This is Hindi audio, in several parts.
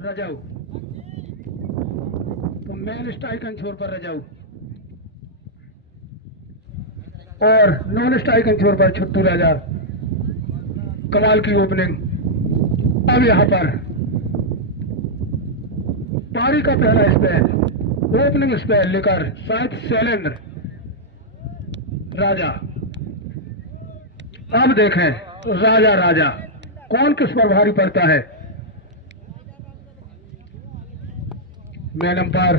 रजाऊ, तो मेन स्ट्राइक छोर पर रजाऊ और नॉन स्ट्राइक छोर पर छुट्टू राजा। कमाल की ओपनिंग। अब यहां पर पारी का पहला स्पेल, ओपनिंग स्पेल लेकर शायद शैलेंद्र राजा। अब देखें राजा राजा कौन किस पर भारी पड़ता है। मैन अंपायर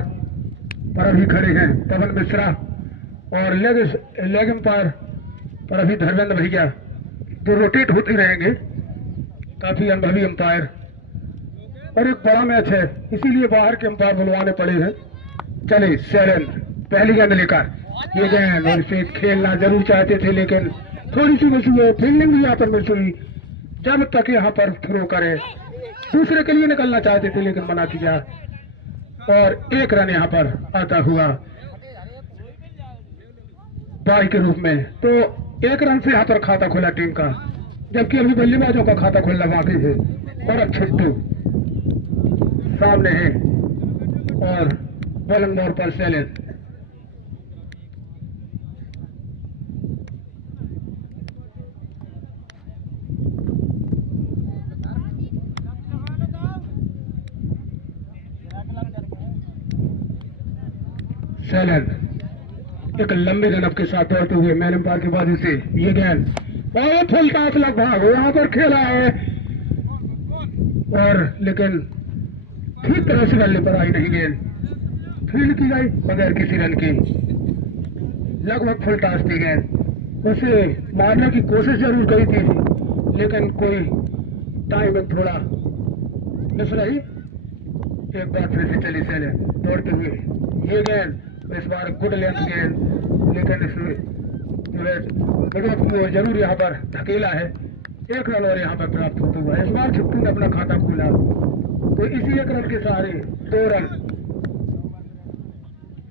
पर अभी खड़े हैं पवन मिश्रा और लेग अंपायर पर अभी धर्मेंद्र भैया, जो रोटेट होते रहेंगे। काफी अनुभवी अंपायर और एक बड़ा मैच है, इसीलिए बाहर के अंपायर बुलवाने पड़े हैं। चले शैलेंद्र पहली गेंद लेकर, ये गेंद और इसे खेलना जरूर चाहते थे लेकिन थोड़ी सी मिस हुई, फील्डिंग भी यहाँ पर मिस हुई। जब तक यहाँ पर थ्रो करे, दूसरे के लिए निकलना चाहते थे लेकिन मना किया और एक रन यहाँ पर आता हुआ बाई के रूप में। तो एक रन से यहाँ पर खाता खुला टीम का, जबकि अभी बल्लेबाजों का खाता खुलना बाकी है। और अब छुट्टू सामने है और बॉलिंग मोड़ पर शैलेंद्र। शैलेंद्र एक लंबे रनअप के साथ दौड़ते हुए मैन अंपायर के बाजू से ये गेंद बहुत फुल टॉस लगभग यहाँ पर खेला है और लेकिन ठीक तरह से बल्ले पर आई नहीं गेंद, फील्ड की गई बगैर किसी रन की। लगभग फुल टॉस थी गेंद, उसे मारने की कोशिश जरूर करी थी लेकिन कोई टाइमिंग थोड़ा मिस रही। एक बार फिर से चली शैलेंद्र दौड़ते हुए, ये गेंद इस बार गुड लेंथ गेंद लेकिन इसमें की ओर जरूर यहाँ पर धकेला है। एक रन और यहाँ पर प्राप्त होता हुआ। इस बार छुट्टू ने अपना खाता खोला तो इसी एक रन के सहारे 2 रन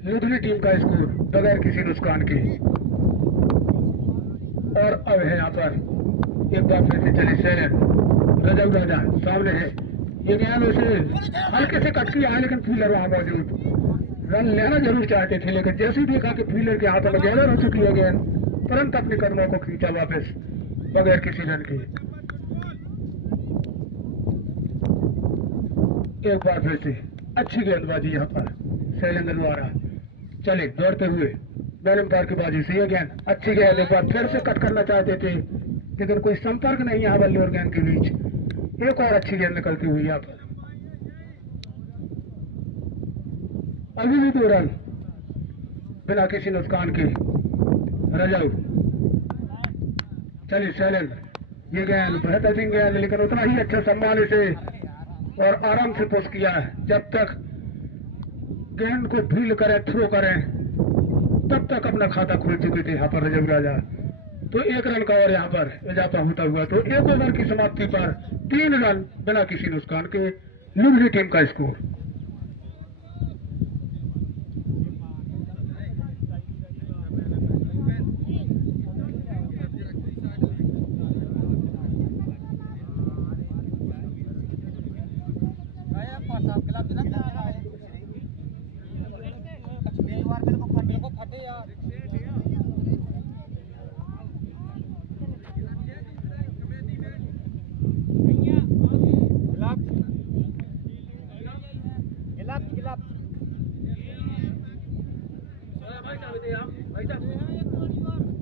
लुधनी टीम का स्कोर बगैर किसी नुकसान के। और अब है यहाँ पर एक बार फिर से चले शैलेंद्र, रजब राजा सामने है, ये गेंद उसे हल्के से कट किया है लेकिन फील्डर वहां मौजूद। रन लेना जरूर चाहते थे लेकिन जैसे ही देखा कि फील्डर के हाथों में गैलर हो चुकी है गेंद, तुरंत अपने कदमों को खींचा वापस बगैर किसी रन के। एक बार फिर से अच्छी गेंदबाजी यहाँ पर शैलेंद्र द्वारा। चले दौड़ते हुए मैन अंपायर की बाजी से ये गेंद अच्छी गेंद, एक बार फिर से कट करना चाहते थे लेकिन कोई संपर्क नहीं यहाँ बल्ले और गेंद के बीच। एक और अच्छी गेंद निकलती हुई यहाँ पर। अभी भी 2 रन बिना किसी नुकसान के। रजाऊ चलिए शैलेंद्र, ये गेंद बेहतरीन गेंद लेकिन उतना ही अच्छा सम्मान से और आराम से पुश किया है। जब तक गेंद को फील्ड करें, थ्रो करें, तब तक अपना खाता खोल चुके थे यहाँ पर रजब राजा। तो 1 रन का और यहाँ पर इजाफा होता हुआ तो 1 ओवर की समाप्ति पर 3 रन बिना किसी नुकसान के लुधनी टीम का स्कोर।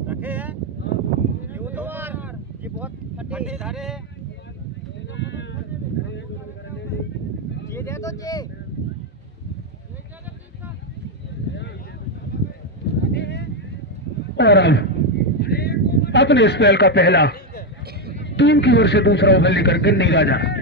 रखे हैं ये बहुत फटे धारे हैं, ये दे दो जी। और अब अपने स्पेल का पहला टीम की ओर से दूसरा ओवर लेकर गिन्नी राजा। है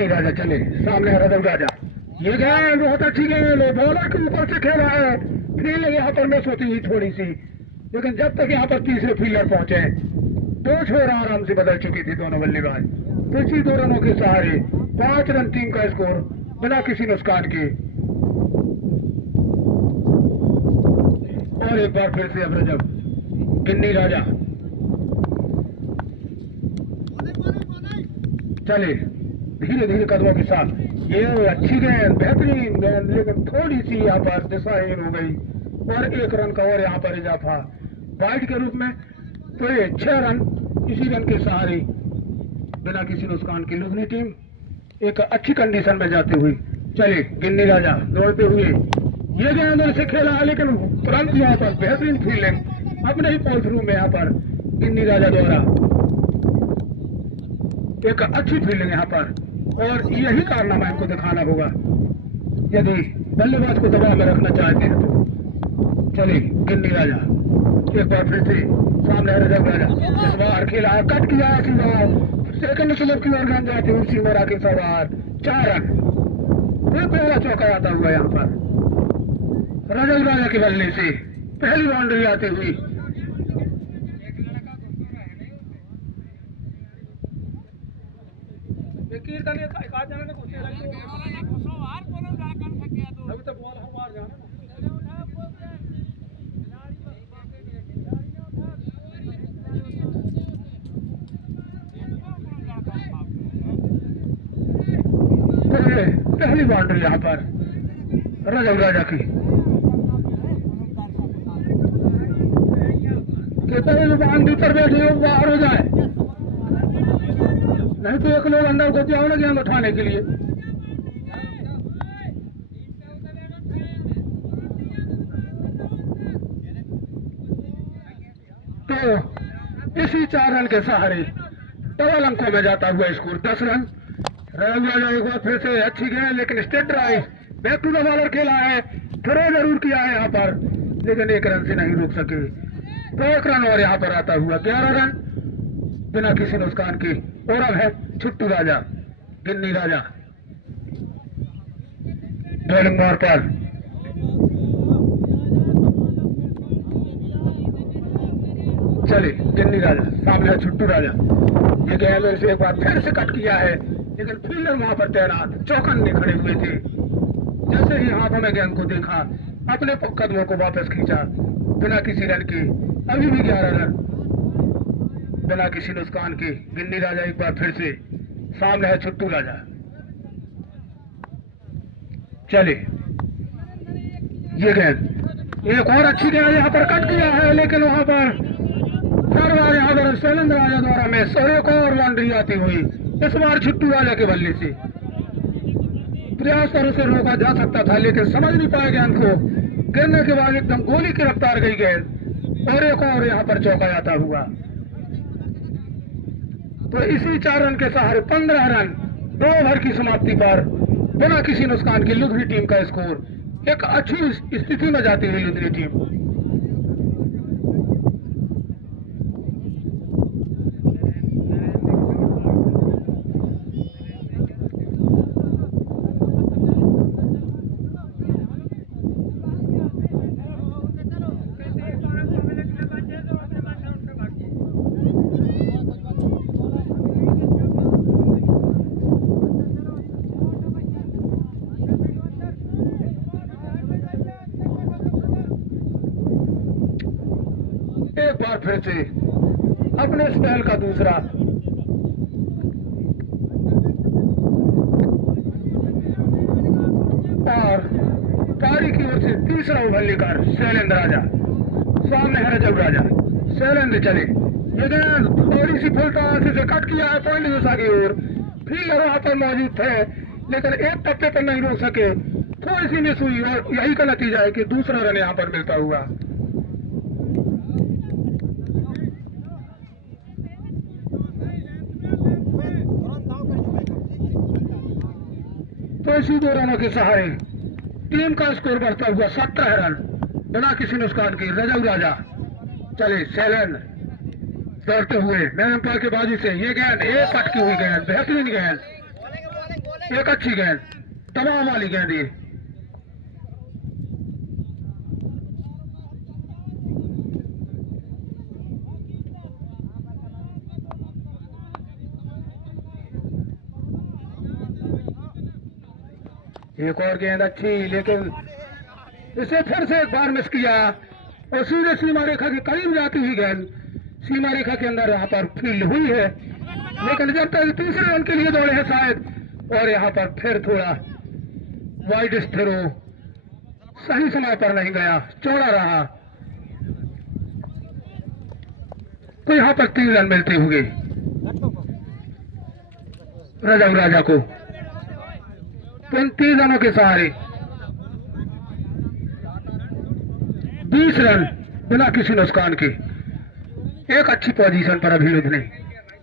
गिन्नी राजा चले, सामने रजब राजा। ये गेंद बहुत अच्छी गेंद, बॉलर के ऊपर से खेला है, फील्ड यहाँ पर मिस होती हुई थोड़ी सी, लेकिन जब तक यहाँ पर तीसरे फील्डर पहुंचे, 2 छोर आराम से बदल चुकी थी दोनों बल्लेबाज। तो इसी 2 रनों के सहारे 5 रन टीम का स्कोर बिना किसी नुकसान के। और एक बार फिर से अब रजब, गिन्नी राजा चले धीरे धीरे कदमों के साथ। ये अच्छी गेंद, बेहतरीन गेंद, लेकिन थोड़ी सी यहाँ पर दिशाहीन हो गई और 1 रन का और यहाँ पर इजाफा वाइड के रूप में। तो ये 6 रन इसी रन के सहारे बिना किसी नुकसान की लुधियाना टीम एक अच्छी कंडीशन में जाते हुए चले। गिन्नी राजा दौड़ते हुए ये गेंद से खेला है, लेकिन तुरंत यहाँ पर बेहतरीन फील्डिंग अपने ही पोल थ्रू में यहाँ पर गिन्नी राजा द्वारा एक अच्छी फील्डिंग यहाँ पर, और यही कारनामा इनको दिखाना होगा यदि बल्लेबाज को दबाव में रखना चाहते हैं तो। चले गिन्नी राजा एक बार फिर से सामने रजब राजा, इस बार खेला कट किया सीधा सेकंड स्लिप की ओर गेंद जाती हुई सीमा के सवार 4 रन। एक पहला चौका आता हुआ यहाँ पर रजब राजा के बल्ले से पहली बाउंड्री आती हुई। अभी तक बॉल हर बार जाना पहली बाउंड्री यहाँ पर रजब राजा की। बाउंड्री पर बैठे हो बाहर हो जाए, नहीं तो एक लोग अंदर को जाओ ना गेंद उठाने के लिए। तो इसी 4 रन के सहारे डबल अंकों में जाता हुआ स्कोर 10 रन। रजब राजा एक बार फिर से अच्छी गेंद, लेकिन straight drive back to the bowler खेला है, थ्रो जरूर किया है यहाँ पर, लेकिन 1 रन से नहीं रोक सके। तो 1 रन और यहाँ पर आता हुआ 11 रन बिना किसी नुकसान के। और अब है छुट्टू राजा, गिन्नी राजा बॉलिंग मोड़ पर। चले गिन्नी राजा, सामने है छुट्टू राजा। ये गेंद से एक बार फिर से कट किया है, लेकिन फील्डर वहां पर तैनात चौकन्ने खड़े हुए थे। जैसे ही हाथों में गेंद को देखा, अपने कदमों को वापस खींचा बिना किसी रन के। अभी भी 11 रन बिना किसी नुकसान के। गिन्नी राजा एक बार फिर से, सामने है छुट्टू राजा। चले ये गेंद, एक और अच्छी गेंद यहाँ पर कट किया है, लेकिन वहां पर हर बार यहाँ पर शैलेंद्र राजा द्वारा में एक और बाउंड्री आती हुई, इस बार छुट्टू राजा के बल्ले से। प्रयास पर उसे रोका जा सकता था, लेकिन समझ नहीं पाए गेंद को। गिरने के बाद एकदम गोली की रफ्तार गई गेंद, और एक और यहाँ पर चौका आता हुआ। तो इसी 4 रन के सहारे 15 रन 2 ओवर की समाप्ति पर बिना किसी नुकसान की लुधियाना टीम का स्कोर एक अच्छी स्थिति में जाती हुई लुधियाना टीम। एक बार फिर से अपने स्पेल का दूसरा और पारी की ओर से तीसरा ओवर लेकर शैलेंद्र राजा, सामने है रजब राजा। शैलेंद्र चले, ये गेंद थोड़ी सी फुलता से कट किया है पॉइंट दिशा की ओर। फील्डर वहां पर मौजूद थे, लेकिन एक टप्पे पर नहीं रोक सके, थोड़ी सी मिस हुई, और यही का नतीजा है कि दूसरा रन यहाँ पर मिलता हुआ। तो इसी 2 रनों के सहारे टीम का स्कोर बढ़ता हुआ 17 रन बिना किसी नुकसान के। रजब राजा चले, शैलेंद्र दौड़ते हुए मैन अंपायर के बाजू से ये गेंद एक पटकी हुई गेंद, बेहतरीन गेंद। एक अच्छी गेंद, तमाम वाली गेंद ये। एक और गेंद अच्छी, लेकिन इसे फिर से एक बार मिस किया और सीधे सीमा रेखा के करीब जाती हुई गेंद सीमा रेखा के अंदर यहाँ पर फील्ड हुई है, लेकिन जब तक तीसरे रन के लिए दौड़े हैं शायद, और यहाँ पर फिर थोड़ा वाइड थ्रो सही समय पर नहीं गया, चौड़ा रहा, तो यहाँ पर 3 रन मिलते हुए रजब राजा को। तो इन 3 रनों के सहारे 20 रन बिना किसी नुकसान के, एक अच्छी पोजीशन पर अभी लुध नहीं,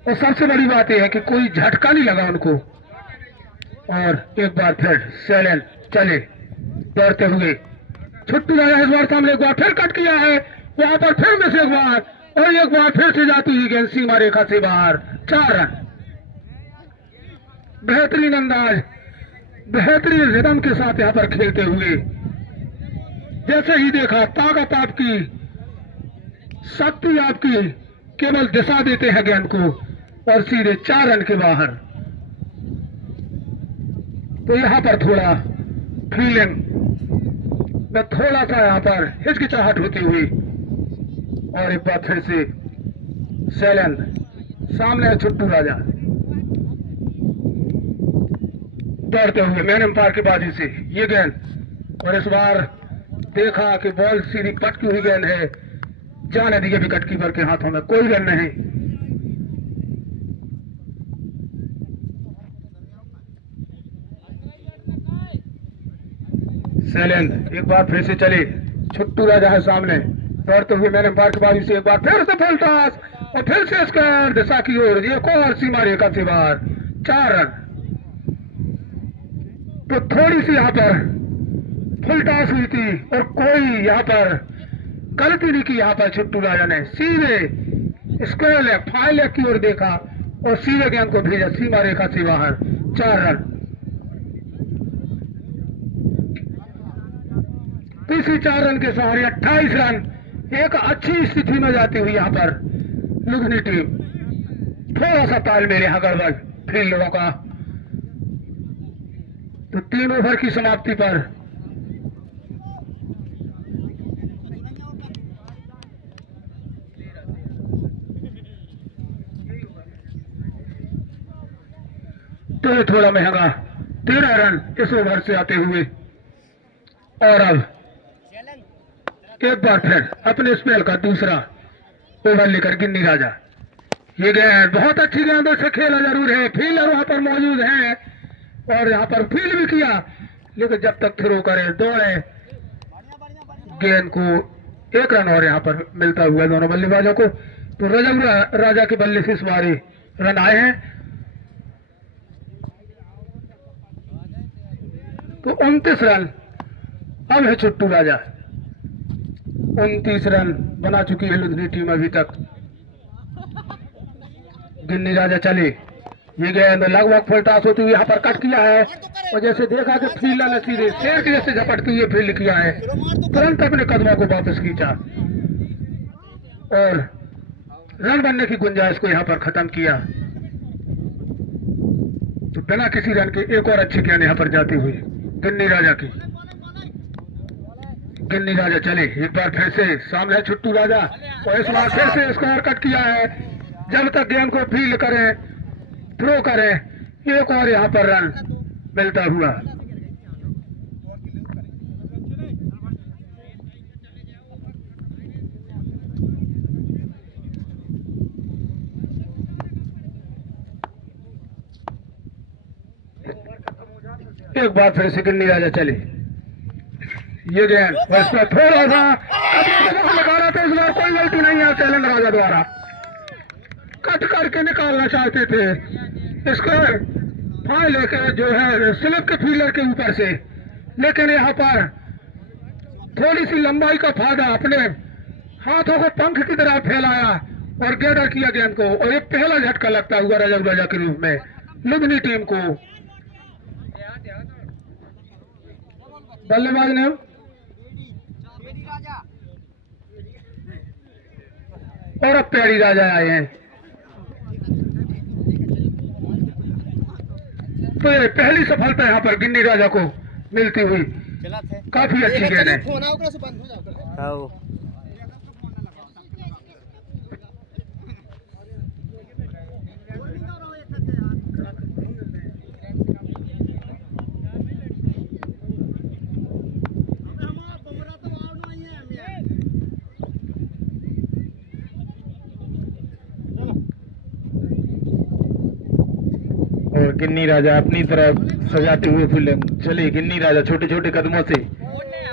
और सबसे बड़ी बात यह है कि कोई झटका नहीं लगा उनको। और एक बार फिर सैलेंट चले दौड़ते हुए, छुट्टू राजा इस बार सामने एक बार फिर कट किया है, वहां पर फिर मिस एक बार, और एक बार फिर से जाती हुई गेंद सीमा रेखा से बाहर। 4 रन। बेहतरीन अंदाज, बेहतरीन रिदम के साथ यहाँ पर खेलते हुए, जैसे ही देखा ताकत आपकी, शक्ति आपकी, केवल दिशा देते हैं गेंद को और सीधे 4 रन के बाहर। तो यहाँ पर थोड़ा फील्डिंग में थोड़ा सा यहाँ पर हिचकिचाहट होती हुई, और एक बार फिर से सैलेंट सामने है छुट्टू राजा दौड़ते हुए मैन एम्पायर की बाजी से ये गेंद, और इस बार देखा कि बॉल सीधी कटकी हुई गेंद है, जाने दी विकेट कीपर के हाथों में, कोई रन नहीं। सैलेंट एक बार फिर से चले, छुट्टू राजा है सामने दौड़ते हुए मैन एम्पायर की बाजी से, एक बार फिर से फुल टॉस और फिर से इसका दिशा की ओर, एक और सीमा रेखा से बाहर। 4 रन। तो थोड़ी सी यहाँ पर फुल टॉस हुई थी और कोई यहाँ पर गलती नहीं की, यहाँ पर छुट्टू राजा ने सीधे स्क्वायर लेग, फाइव लेग की ओर देखा और सीधे गेंद को भेजा सीमा रेखा से बाहर। 4 रन। तीसरी 4 रन के सहारे 28 रन, एक अच्छी स्थिति में जाती हुई यहाँ पर लुधियाना टीम। थोड़ा सा तालमेल यहाँ गड़बड़ फील्डरों का, तो 3 ओवर की समाप्ति पर तो ये थोड़ा महंगा 13 रन इस ओवर से आते हुए, और अब एक बार फिर अपने स्पेल का दूसरा ओवर लेकर गिन्नी राजा। ये गेंद बहुत अच्छी गेंद से खेला जरूर है, फील्डर वहां पर मौजूद है और यहाँ पर फील्ड भी किया, लेकिन जब तक थ्रो करे दौड़े गेंद को 1 रन और यहाँ पर मिलता हुआ दोनों बल्लेबाजों को। तो रजब राजा के बल्ले से इस बार रन आए हैं, तो 29 रन अब है छुट्टू राजा। 29 रन बना चुकी है लुधियाना टीम अभी तक। गिन्नी राजा चले, ये गेंद लगभग फुल टॉस होती हुई यहाँ पर कट किया है, और जैसे देखा कि फील्डर ने सीधे शेर के जैसे झपटते हुए फील्ड किया है, तुरंत अपने कदमों को वापस खींचा और रन बनने की गुंजाइश को यहाँ पर खत्म किया। तो बिना किसी रन के एक और अच्छी गेंद यहाँ पर जाती हुई गिन्नी राजा की। गिन्नी राजा चले, एक बार फिर से सामने छुट्टू राजा, और इस बार फिर से स्कोर कट किया है। जब तक गेंद को फील्ड करें, थ्रो करें, एक और यहाँ पर रन मिलता हुआ। एक बार फिर से गिन्नी राजा चले, ये गेंद बस पर थोड़ा सा निकाला, तो इस बार कोई गलती नहीं है चैलेंज राजा द्वारा, कट करके निकालना चाहते थे इसको फाइल लेके जो है स्लिप के फील्डर के ऊपर से, लेकिन यहाँ पर थोड़ी सी लंबाई का फायदा अपने हाथों को पंख की तरह फैलाया और गैदर किया गेंद को, और एक पहला झटका लगता हुआ रजब राजा के रूप में लुधियाना टीम को। बल्लेबाज ने बेटी राजा और अब प्यारी राजा आए हैं। तो ये पहली सफलता यहाँ पर गिन्नी राजा को मिलती हुई चला थे काफी अच्छी गेंद है। फोन आओ से बंद हो जाता है। और गिन्नी राजा अपनी तरफ सजाते हुए फील्डिंग। चलिए गिन्नी राजा छोटे छोटे कदमों से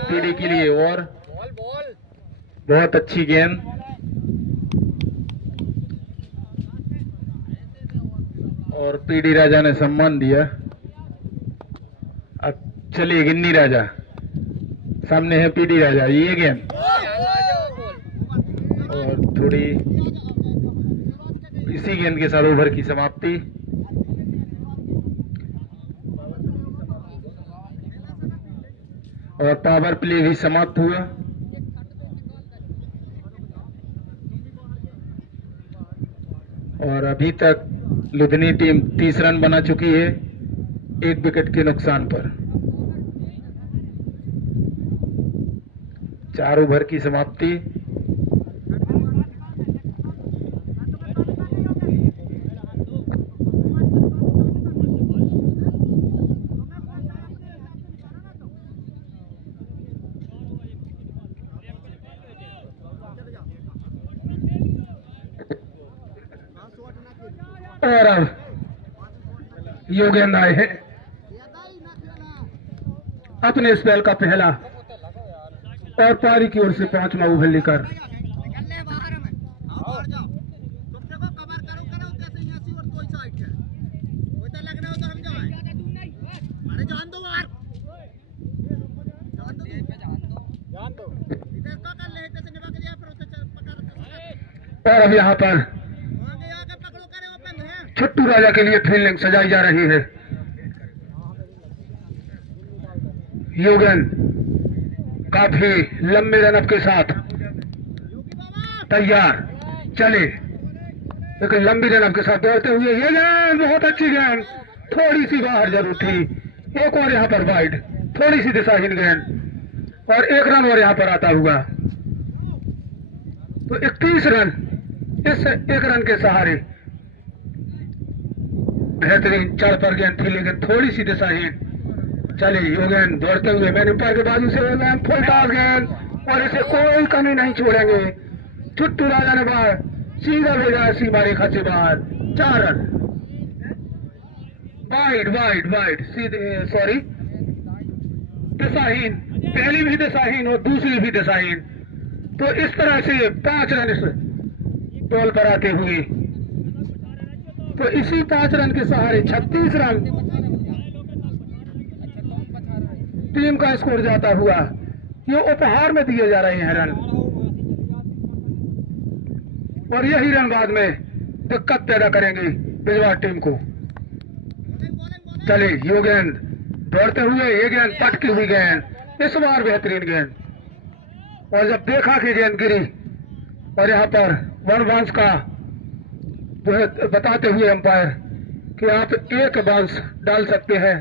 पीढ़ी के लिए और बॉल बॉल बहुत अच्छी गेंद। और पीडी राजा ने सम्मान दिया। अब चलिए गिन्नी राजा सामने है पीडी राजा, ये गेंद और थोड़ी इसी गेंद के साथ ओवर की समाप्ति। और पावर प्ले भी समाप्त हुआ। और अभी तक लुधिनी टीम 30 रन बना चुकी है 1 विकेट के नुकसान पर। 4 ओवर की समाप्ति। और अब योगेंद्र आए हैं अपने स्पेल का पहला और पारी की ओर से 5वां ओवर लेकर। और अब यहाँ पर छुट्टू राजा के लिए फील्डिंग सजाई जा रही है। योगेंद्र काफी लंबे रनअप के साथ तैयार। चले एक लंबी रनअप के साथ दौड़ते हुए ये गेंद बहुत अच्छी गेंद, थोड़ी सी बाहर जरूर थी। एक और यहाँ पर वाइड, थोड़ी सी दिशाहीन गेंद और 1 रन और यहाँ पर आता हुआ। तो 31 रन इस 1 रन के सहारे। बेहतरीन चढ़ पर गेंद थी लेकिन थोड़ी सी दिशाहीन। चले योगेंद्र दौड़ते हुए मैन अंपायर के बाजू से फुल टॉस गेंद और इसे कोई कमी नहीं छोड़ेंगे। छुट्टू राजा ने बाहर सीधा भेजा सीमा रेखा से बाहर। 4 रन। वाइड वाइड वाइड सीधे सॉरी दिशाहीन, पहली भी दिशाहीन और दूसरी भी दिशाहीन। तो इस तरह से 5 रन इस बॉल पर आते हुए। तो इसी 5 रन के सहारे 36 रन टीम का स्कोर जाता हुआ। ये उपहार में दिए जा रहे हैं रन और यही रन बाद में दिक्कत पैदा करेंगे बिजवाड़ टीम को। चले योगेंद्र दौड़ते हुए ये गेंद पटकी हुई गेंद, इस बार बेहतरीन गेंद। और जब देखा कि गेंद गिरी और यहाँ पर 1 बाउंस का जो है बताते हुए अंपायर कि आप 1 बाउंस डाल सकते हैं,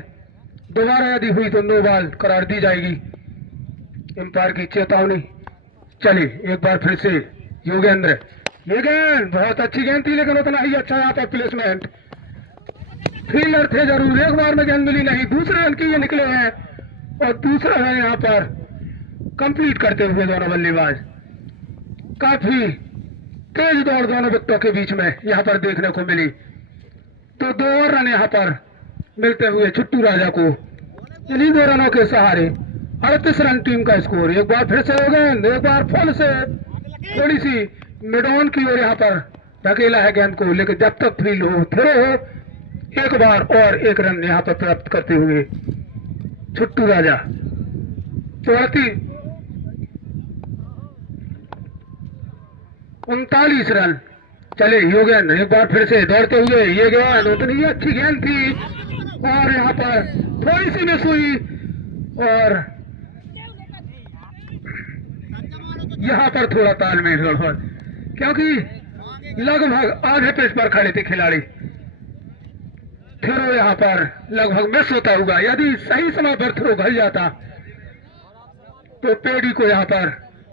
दोबारा यदि हुई तो नो बॉल करार दी जाएगी। अंपायर की चेतावनी। चलिए एक बार फिर से योगेंद्र, ये गेंद बहुत अच्छी गेंद थी लेकिन उतना ही अच्छा यहाँ पर प्लेसमेंट। फील्डर थे जरूर, एक बार में गेंद मिली नहीं। दूसरे रन की ये निकले हैं और दूसरा रन यहाँ पर कंप्लीट करते हुए दोनों बल्लेबाज। काफी तेज दौड़ दोनों विकेटों के बीच में यहाँ पर देखने को मिली। तो 2 और रन यहाँ पर मिलते हुए छुट्टू राजा को। इन्हीं 2 रनों के सहारे 38 रन टीम का स्कोर। एक बार फिर से हो गेंद, एक बार फुल से थोड़ी सी मिड ऑन की ओर यहाँ पर धकेला है गेंद को, लेकिन जब तक फील्ड हो थ्रो हो, एक बार और 1 रन यहाँ पर प्राप्त करते हुए छुट्टू राजा। 39 रन। चले योगेंद्र एक बार फिर से दौड़ते हुए, ये गेंद उतनी ही अच्छी गेंद थी और यहाँ पर थोड़ी सी मिस हुई और यहाँ पर थोड़ा तालमेल गड़बड़, क्योंकि लगभग आधे पेस पर खड़े थे खिलाड़ी। थ्रो यहाँ पर लगभग मिस होता हुआ, यदि सही समय पर थ्रो घल जाता तो पेडी को यहाँ पर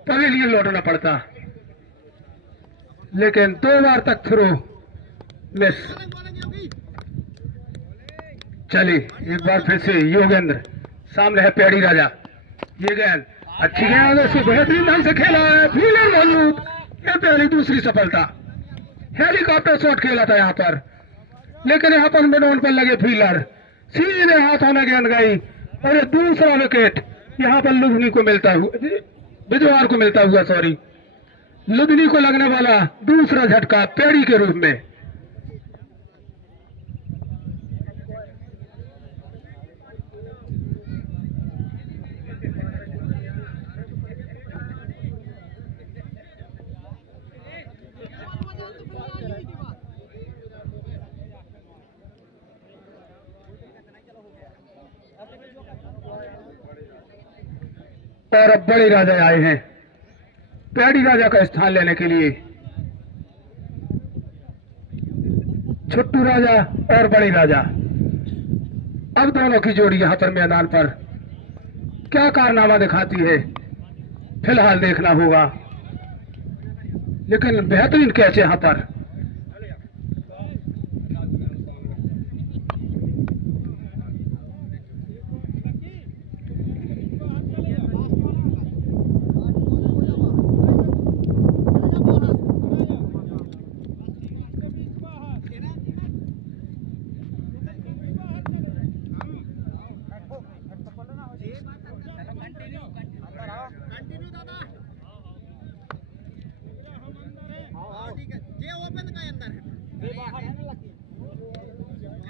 पवेलियन लौटना पड़ता, लेकिन 2 बार तक थ्रो मिस। चलिए एक बार फिर से योगेंद्र, सामने है पेडी राजा। ये गेंद अच्छी गेंद से बेहतरीन ढंग से खेला है, फील्डर मौजूद। यह पहली दूसरी सफलता, हेलीकॉप्टर शॉट खेला था यहाँ पर, लेकिन यहाँ पर मिडऑन पर लगे फील्डर सीधे हाथों में गेंद गई और ये दूसरा विकेट यहाँ पर लुधनी को मिलता हुआ, बिजवार को मिलता हुआ, सॉरी, लुधनी को लगने वाला दूसरा झटका पेड़ी के रूप में। और अब बड़े राजा आए हैं पेड़ी राजा का स्थान लेने के लिए। छुट्टू राजा और बड़े राजा, अब दोनों की जोड़ी यहां पर मैदान पर क्या कारनामा दिखाती है फिलहाल देखना होगा, लेकिन बेहतरीन कैच यहां पर।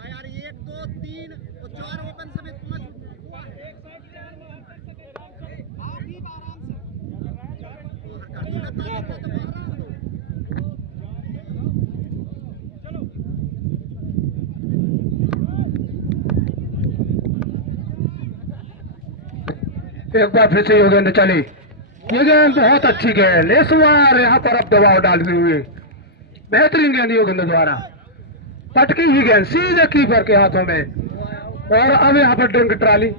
यार 1 2 3 और 4 ओपन समेत 5 एक बार फिर से योगेंद्र चले, ये गेंद बहुत अच्छी गेंद, इस बार यहाँ पर अब दबाव डालते हुए बेहतरीन गेंद योगेंद्र द्वारा, पटकी ही गेंद सीधे कीपर के हाथों में। और अब यहाँ पर ड्रिंक ट्राली,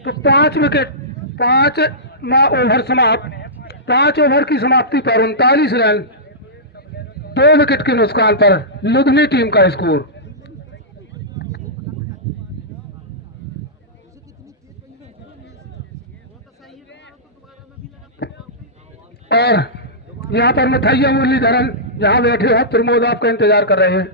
तो 5 विकेट, 5वां ओवर समाप्त, 5 ओवर की समाप्ति पर 39 रन, 2 विकेट के नुकसान पर लुधनी टीम का स्कोर। और यहाँ पर मिथैया मुरलीधरन जहाँ बैठे हो प्रमोद आपका इंतजार कर रहे हैं।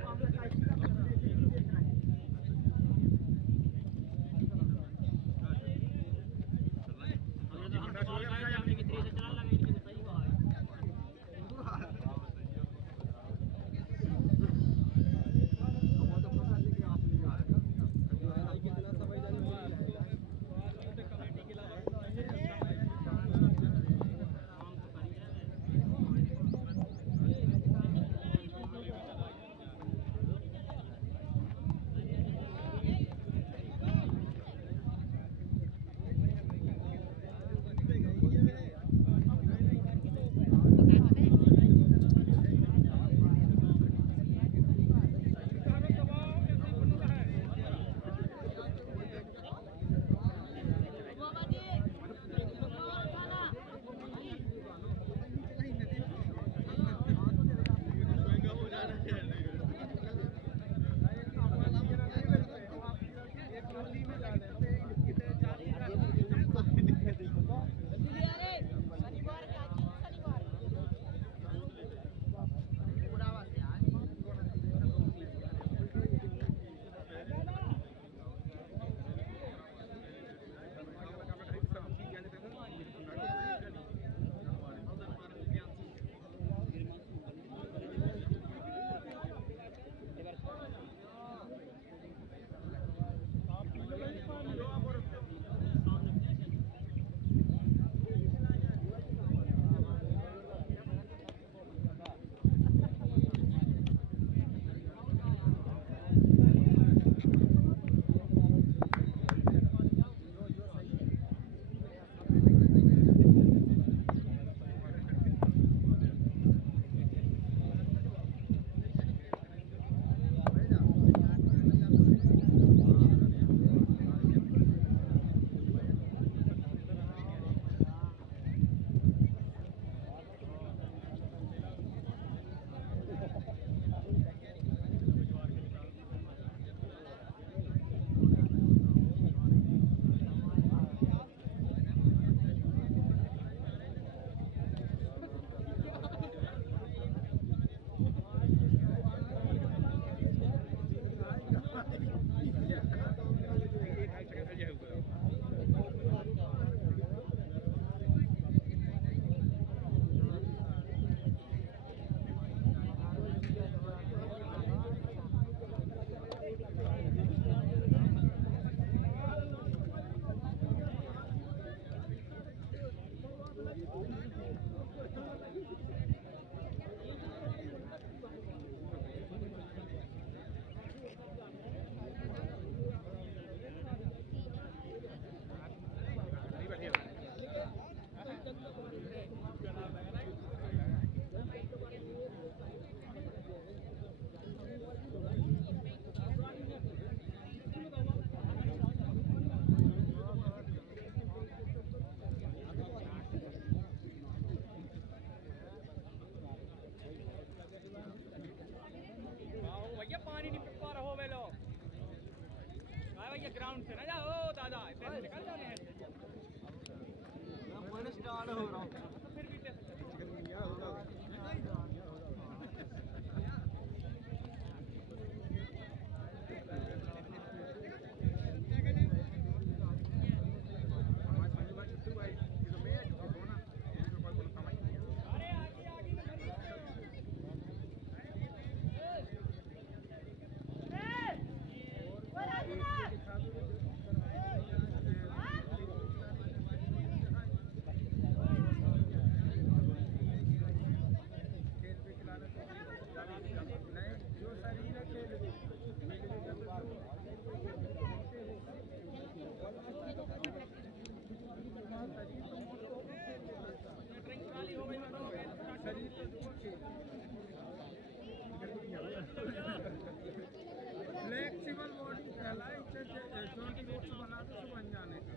फ्लेक्सिबल बॉडी कहलाए, इससे जॉइंट नोट्स बना दो तो बन जाने का।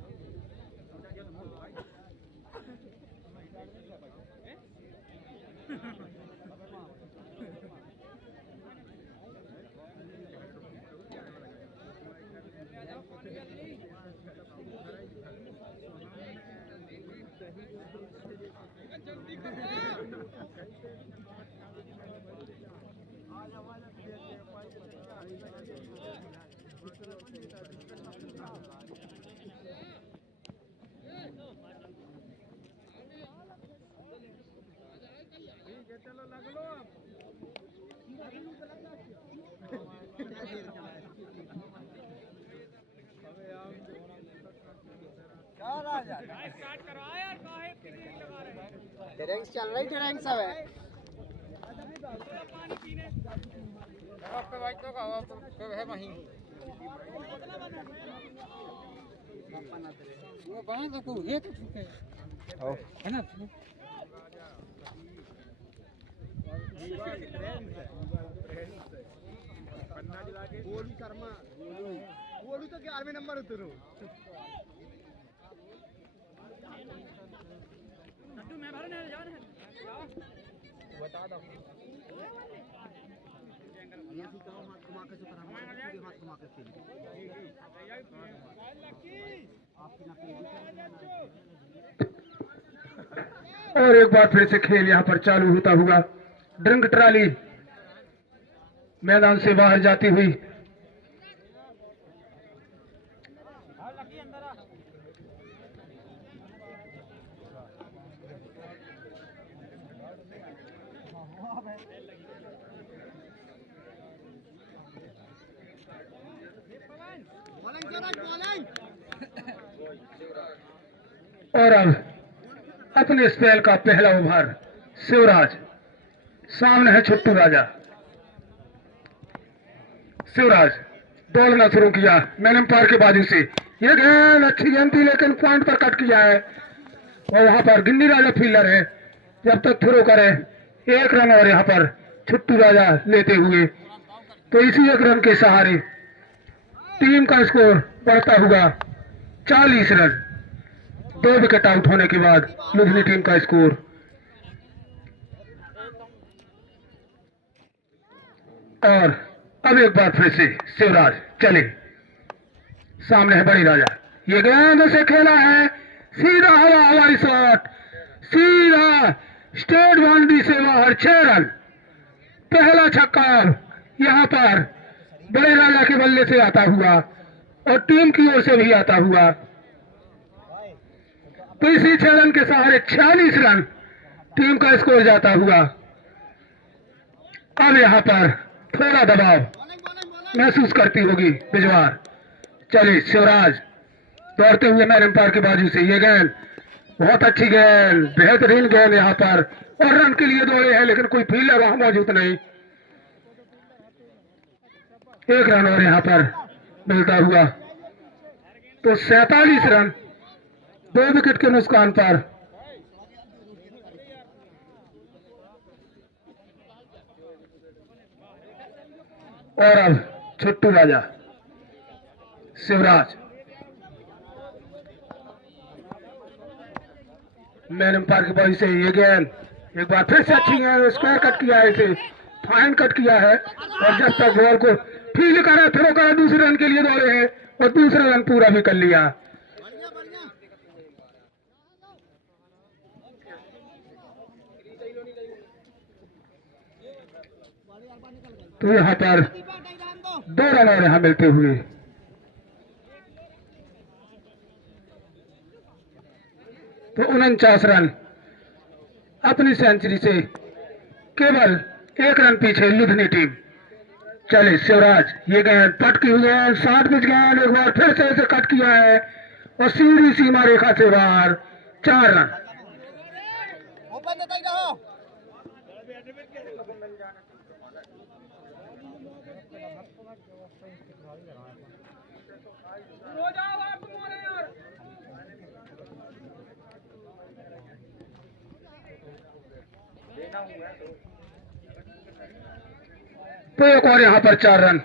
ठीक है, चलो लग लो अब। ट्रेंक्स चल रही, ट्रेंक्स सब है। वो बांध को ये तो छूटे है ना। गोलू शर्मा, गोलू तो 11वें नंबर उतरो। मैं भरने जान है बता दो। ये भी कहो हाथ घुमा के सुपर हम हाथ घुमा के खेल आपकी ना और एक बार फिर से खेल यहाँ पर चालू होता हुआ। ड्रिंक ट्राली मैदान से बाहर जाती हुई। और अब अपने स्पेल का पहला ओवर शिवराज, सामने है छुट्टू राजा। शिवराज दौड़ना शुरू किया मैनम पार के बाजू से। ये गेंद अच्छी गेंद थी लेकिन पॉइंट पर कट किया है और वहां पर गिन्नी राजा फील्डर है। जब तक थ्रो करे 1 रन और यहाँ पर छुट्टू राजा लेते हुए, तो इसी 1 रन के सहारे टीम का स्कोर बढ़ता हुआ 40 रन। 2 विकेट आउट होने के बाद लुधियाना टीम का स्कोर। और अब एक बार फिर से शिवराज चले, सामने है बड़ी राजा। ये गेंद से खेला है सीधा हवाई शॉट, सीधा स्टेट बाउंड्री से बाहर। 6 रन। पहला छक्का यहाँ पर बड़े राजा के बल्ले से आता हुआ और टीम की ओर से भी आता हुआ। तो इसी 6 रन के सहारे 46 रन टीम का स्कोर जाता हुआ। अब यहाँ पर थोड़ा दबाव महसूस करती होगी बिजवार। चलिए शिवराज दौड़ते हुए मैरन पार के बाजू से। ये गेंद बहुत अच्छी गेंद, बेहतरीन गेंद यहाँ पर, और रन के लिए दौड़े हैं लेकिन कोई फील्डर वहां मौजूद नहीं। 1 रन और यहाँ पर मिलता हुआ, तो 47 रन 2 विकेट के नुकसान पर। और अब छुट्टू राजा, शिवराज, मैन अंपायर की बाजू से। ये गेंद एक बार फिर से अच्छी है, स्क्वायर कट किया है, इसे फाइन कट किया है। और जब तक बॉल को फील्ड करा, थ्रो करा, दूसरे रन के लिए दौड़े हैं और दूसरा रन पूरा भी कर लिया। तो यहाँ पर 2 रन और यहाँ मिलते हुए तो 49 रन अपनी सेंचुरी से केवल 1 रन पीछे लुधिनी टीम। चले शिवराज, ये गेंद पटकी हुई है, 60 पिच गेंद, एक बार फिर से इसे कट किया है और सीधी सीमा रेखा से बाहर, 4 रन। ओपन देता ही रहो। तो एक और यहाँ पर 4 रन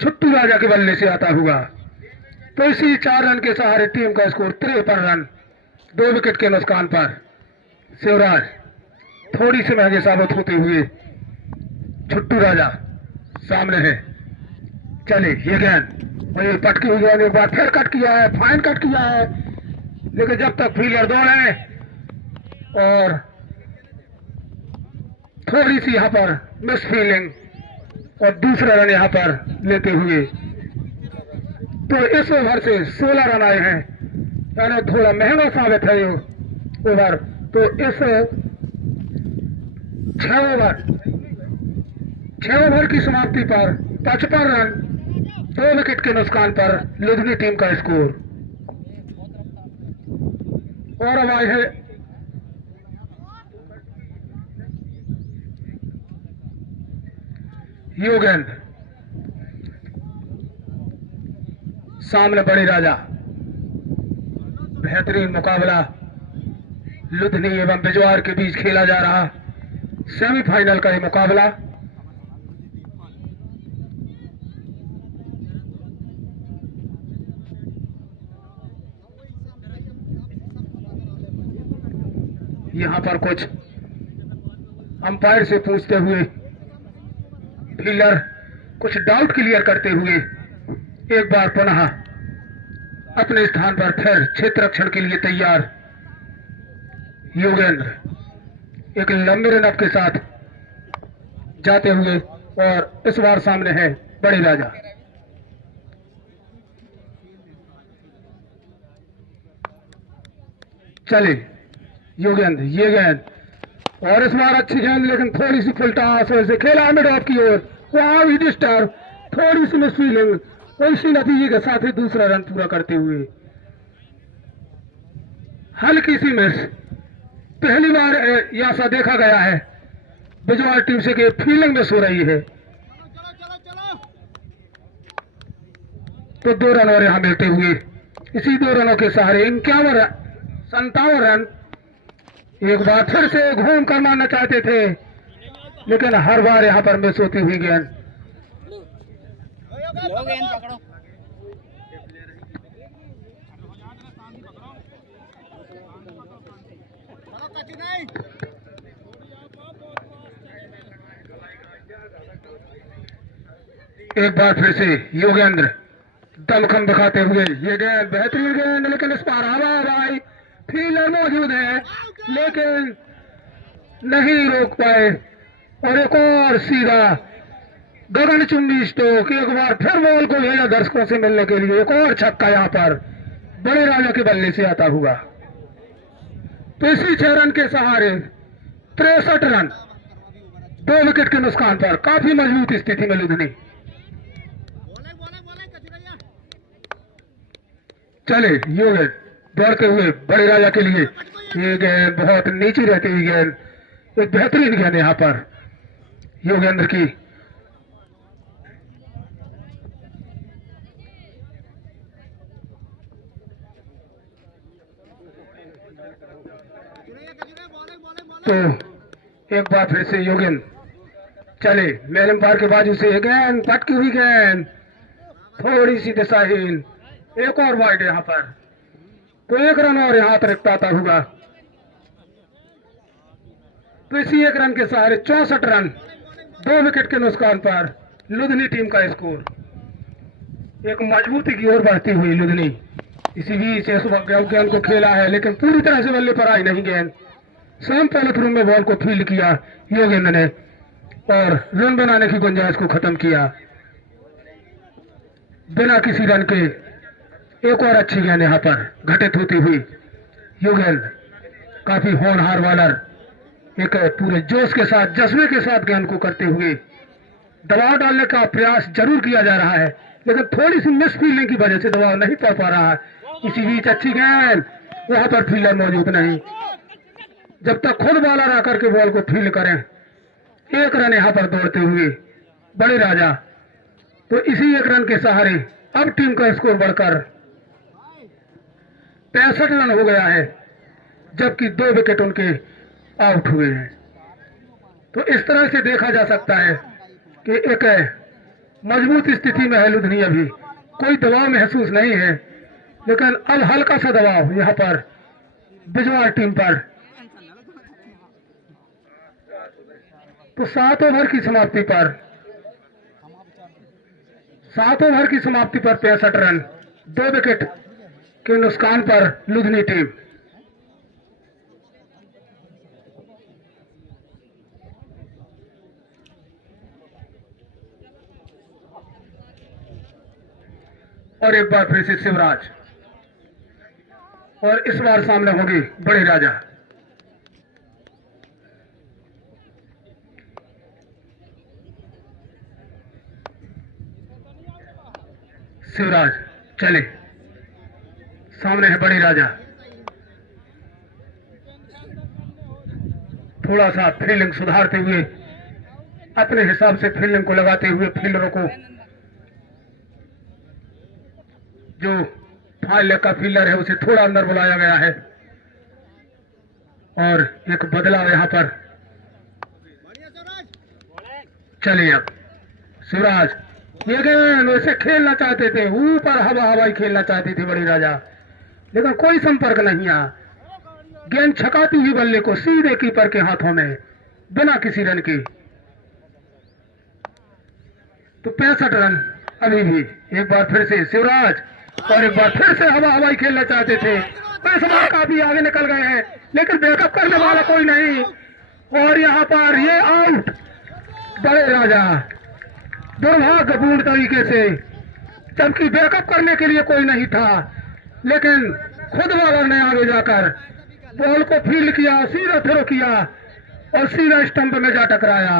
छुट्टू राजा के बल्ले से आता हुआ। तो इसी 4 रन के सहारे टीम का स्कोर 53 रन, 2 विकेट के नुकसान पर शिवराज थोड़ी सी महंगे साबित होते हुए छुट्टू राजा सामने है। चले ये गेंद और ये पटकी हुई गेंद, एक बार फिर कट किया है, फाइन कट किया है, लेकिन जब तक फील्डर दौड़े और थोड़ी सी यहाँ पर मिस फील्डिंग और दूसरा रन यहाँ पर लेते हुए तो इस ओवर से 16 रन आए हैं, यानी थोड़ा महंगा साबित है ये ओवर। तो इस 6 ओवर की समाप्ति पर 55 रन, 2 विकेट के नुकसान पर लुधिनी टीम का स्कोर। और अब आए है यो गेंद, सामने बड़े राजा, बेहतरीन मुकाबला लुधिनी एवं बिजवार के बीच खेला जा रहा सेमीफाइनल का ये मुकाबला। यहां पर कुछ अंपायर से पूछते हुए फील्डर कुछ डाउट क्लियर करते हुए एक बार पुनः अपने स्थान पर फिर क्षेत्र रक्षण के लिए तैयार। योगेंद्र एक लंबे रन अप के साथ जाते हुए और इस बार सामने है बड़े राजा। चले योगेंद्र, ये गेंद और इस बार अच्छी गेंद, लेकिन थोड़ी सी फुल टॉस से खेला मिड ऑफ की ओर, वहां भी डिस्टर्ब, थोड़ी सी मिस फीलिंग और इसी नतीजे के साथ ही दूसरा रन पूरा करते हुए हल्की सी मिस। पहली बार ऐसा देखा गया है बिजवार टीम से कि फील्डिंग मिस हो रही है। तो 2 रन और यहां मिलते हुए इसी 2 रनों के सहारे 57 रन। एक बार फिर से घूम कर मारना चाहते थे, लेकिन हर बार यहां पर मिस होती हुई गेंद। एक बार फिर से योगेंद्र दमखम दिखाते हुए ये गेंद, बेहतरीन गेंद, लेकिन इस बार हवा भाई फील्डर मौजूद है लेकिन नहीं रोक पाए और एक और सीधा गगनचुंबी स्ट्रोक। एक बार फिर बॉल को भेजा दर्शकों से मिलने के लिए, एक और छक्का यहां पर बड़े राजा के बल्ले से आता हुआ। तो इसी 6 रन के सहारे 63 रन, 2 विकेट के नुकसान पर काफी मजबूत स्थिति में लुधिनी। चले योगेंद्र दौड़ते हुए बड़े राजा के लिए, ये गेंद बहुत नीचे रहती हुई गेंद, एक बेहतरीन गेंद यहां पर योगेंद्र की। तो एक बार फिर से योगेंद्र चले मेल अंपायर के बाजू से गेंद, पटकी हुई गेंद, थोड़ी सी दिशाहीन, एक और वाइड यहां पर। तो 1 रन और यहां अतिरिक्त आता हुआ। तो इसी 1 रन के सहारे 64 रन, 2 विकेट के नुकसान पर लुधिनी टीम का स्कोर। एक मजबूती की ओर बढ़ती हुई लुधिनी। इसी बीच गेंद को खेला है लेकिन पूरी तरह से बल्ले पर आई नहीं गेंद। स्वयं पॉलिट रूम में बॉल को फील्ड किया योगेंद्र ने और रन बनाने की गुंजाइश को खत्म किया। बिना किसी रन के एक और अच्छी गेंद यहां पर घटित होती हुई। यू गेंद काफी होनहार बॉलर एक पूरे जोश के साथ, जज्बे के साथ गेंद को करते हुए दबाव डालने का प्रयास जरूर किया जा रहा है, लेकिन थोड़ी सी मिस फील्डिंग की वजह से दबाव नहीं पड़ पा रहा है। इसी बीच अच्छी गेंद, वहां पर फील्डर मौजूद नहीं। जब तक खुद बॉलर आकर के बॉल को फील्ड करें, एक रन यहां पर दौड़ते हुए बड़े राजा। तो इसी एक रन के सहारे अब टीम का स्कोर बढ़कर 65 रन हो गया है, जबकि 2 विकेट उनके आउट हुए हैं। तो इस तरह से देखा जा सकता है कि एक मजबूत स्थिति में है लुधियाना। अभी कोई दबाव महसूस नहीं है, लेकिन अब हल्का सा दबाव यहाँ पर बिजवार टीम पर। तो 7 ओवर की समाप्ति पर 65 रन 2 विकेट के नुकसान पर लुधियाना टीम। और एक बार फिर से शिवराज, और इस बार सामने होगी बड़े राजा। शिवराज चले, सामने है बड़े राजा। थोड़ा सा फील्डिंग सुधारते हुए, अपने हिसाब से फील्डिंग को लगाते हुए फील्डरों को, जो फाइल लेग का फील्डर है उसे थोड़ा अंदर बुलाया गया है। और एक बदलाव यहां पर। चलिए अब शिवराज, ये गेंद वैसे खेलना चाहते थे, ऊपर हवाई खेलना चाहती थी बड़ी राजा, लेकिन कोई संपर्क नहीं आया। गेंद छकाती हुई बल्ले को सीधे कीपर के हाथों में बिना किसी रन के। तो 65 रन अभी भी। एक बार फिर से शिवराज, और एक बार फिर से हवाई खेलना चाहते थे, पैसा काफी आगे निकल गए हैं, लेकिन बैकअप करने वाला कोई नहीं। और यहाँ पर ये आउट बड़े राजा, दुर्भाग्यपूर्ण तरीके से, जबकि बैकअप करने के लिए कोई नहीं था, लेकिन खुद बॉलर ने आगे जाकर बॉल को फील्ड किया, सीधा थ्रो किया और सीधा स्टंप में जा टकराया।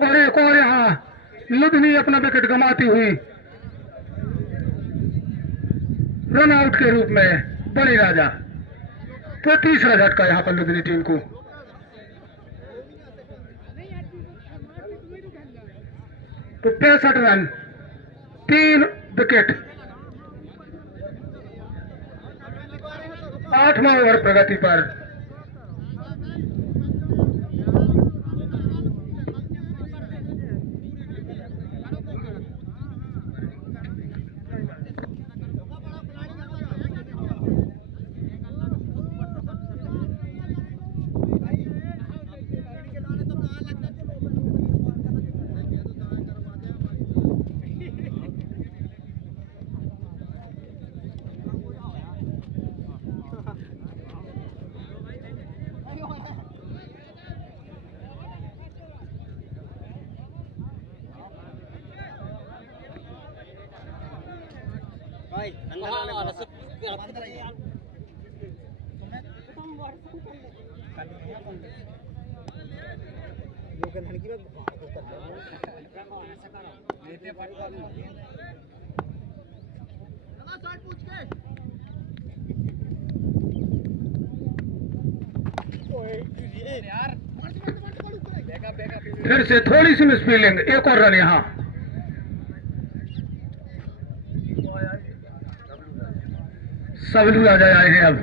और एक और यहाँ लुधियाना अपना विकेट गंवाती हुई रन आउट के रूप में बड़ी राजा। तो तीसरा झटका यहाँ पर लुधियाना टीम को। तो 65 रन 3 विकेट, 8वां ओवर प्रगति पर। भाई अंदर आने अंदर आइए। फिर से थोड़ी सी मिस फील्डिंग, एक और रन यहाँ। सबलू राजा आए हैं अब,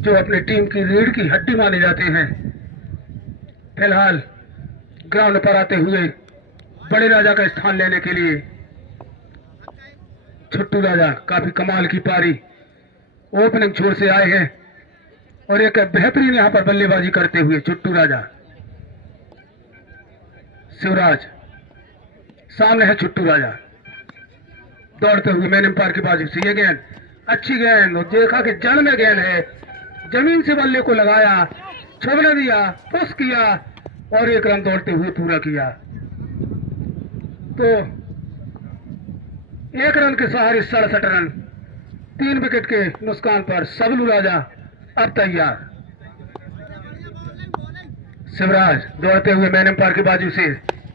जो अपनी टीम की रीढ़ की हड्डी माने जाते हैं। फिलहाल ग्राउंड पर आते हुए बड़े राजा का स्थान लेने के लिए छुट्टू राजा, काफी कमाल की पारी ओपनिंग छोर से आए हैं और एक बेहतरीन यहां पर बल्लेबाजी करते हुए छुट्टू राजा। शिवराज, सामने है छुट्टू राजा दौड़ते हुए मैन एम्पायर के बाजू से। ये गेंद अच्छी गेंद, और देखा कि जड़ में गेंद है, जमीन से बल्ले को लगाया, छुड़ने दिया, पुश किया और 1 रन दौड़ते हुए पूरा किया। तो 1 रन के सहारे 67 रन, 3 विकेट के नुकसान पर सबलू राजा अब तैयार। शिवराज दौड़ते हुए मैन एम्पायर के बाजू से,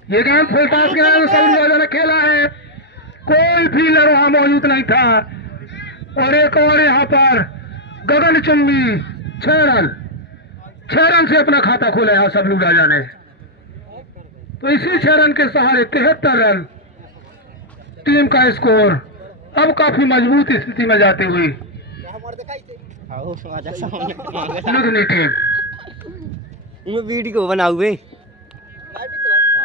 ये गेंद फुल टॉस गेंद सबलू राजा ने खेला है, कोई फील्डर वहां मौजूद नहीं था। और एक और यहाँ पर गगन चुंबी 6 रन से अपना खाता खोला है सबलू राजा ने। तो इसी 6 रन के सहारे 73 रन, टीम का स्कोर अब काफी मजबूत स्थिति में जाती हुई लुधियाना टीम वीडियो बनाओगे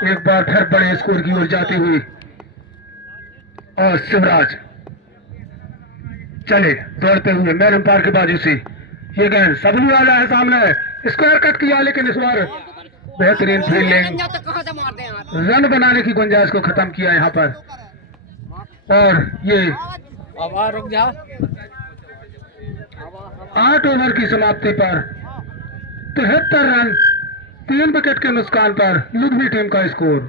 एक बार फिर बड़े स्कोर की ओर जाती हुई। और शिवराज चले दौड़ते हुए मैन एम्पायर के बाजू से, ये गेंद सबलू राजा है सामने, स्क्वायर कट किया लेकिन इस बार बेहतरीन फील्डिंग, रन बनाने की गुंजाइश को खत्म किया यहाँ पर। और ये रुक जा 8 ओवर की समाप्ति पर 73 रन, 3 विकेट के नुकसान पर लुधियाना टीम का स्कोर।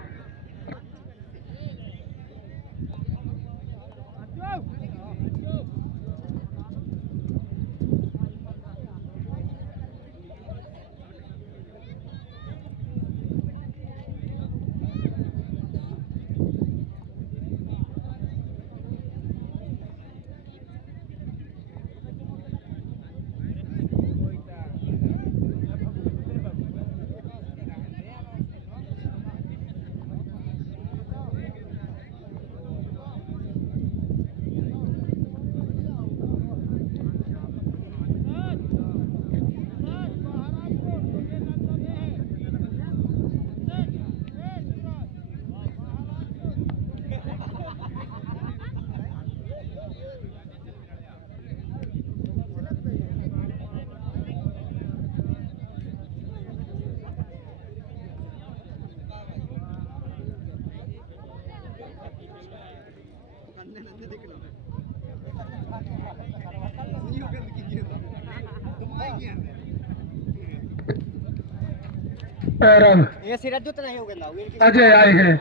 और अब ये सिराज तो नहीं होगा ना अजय आए हैं,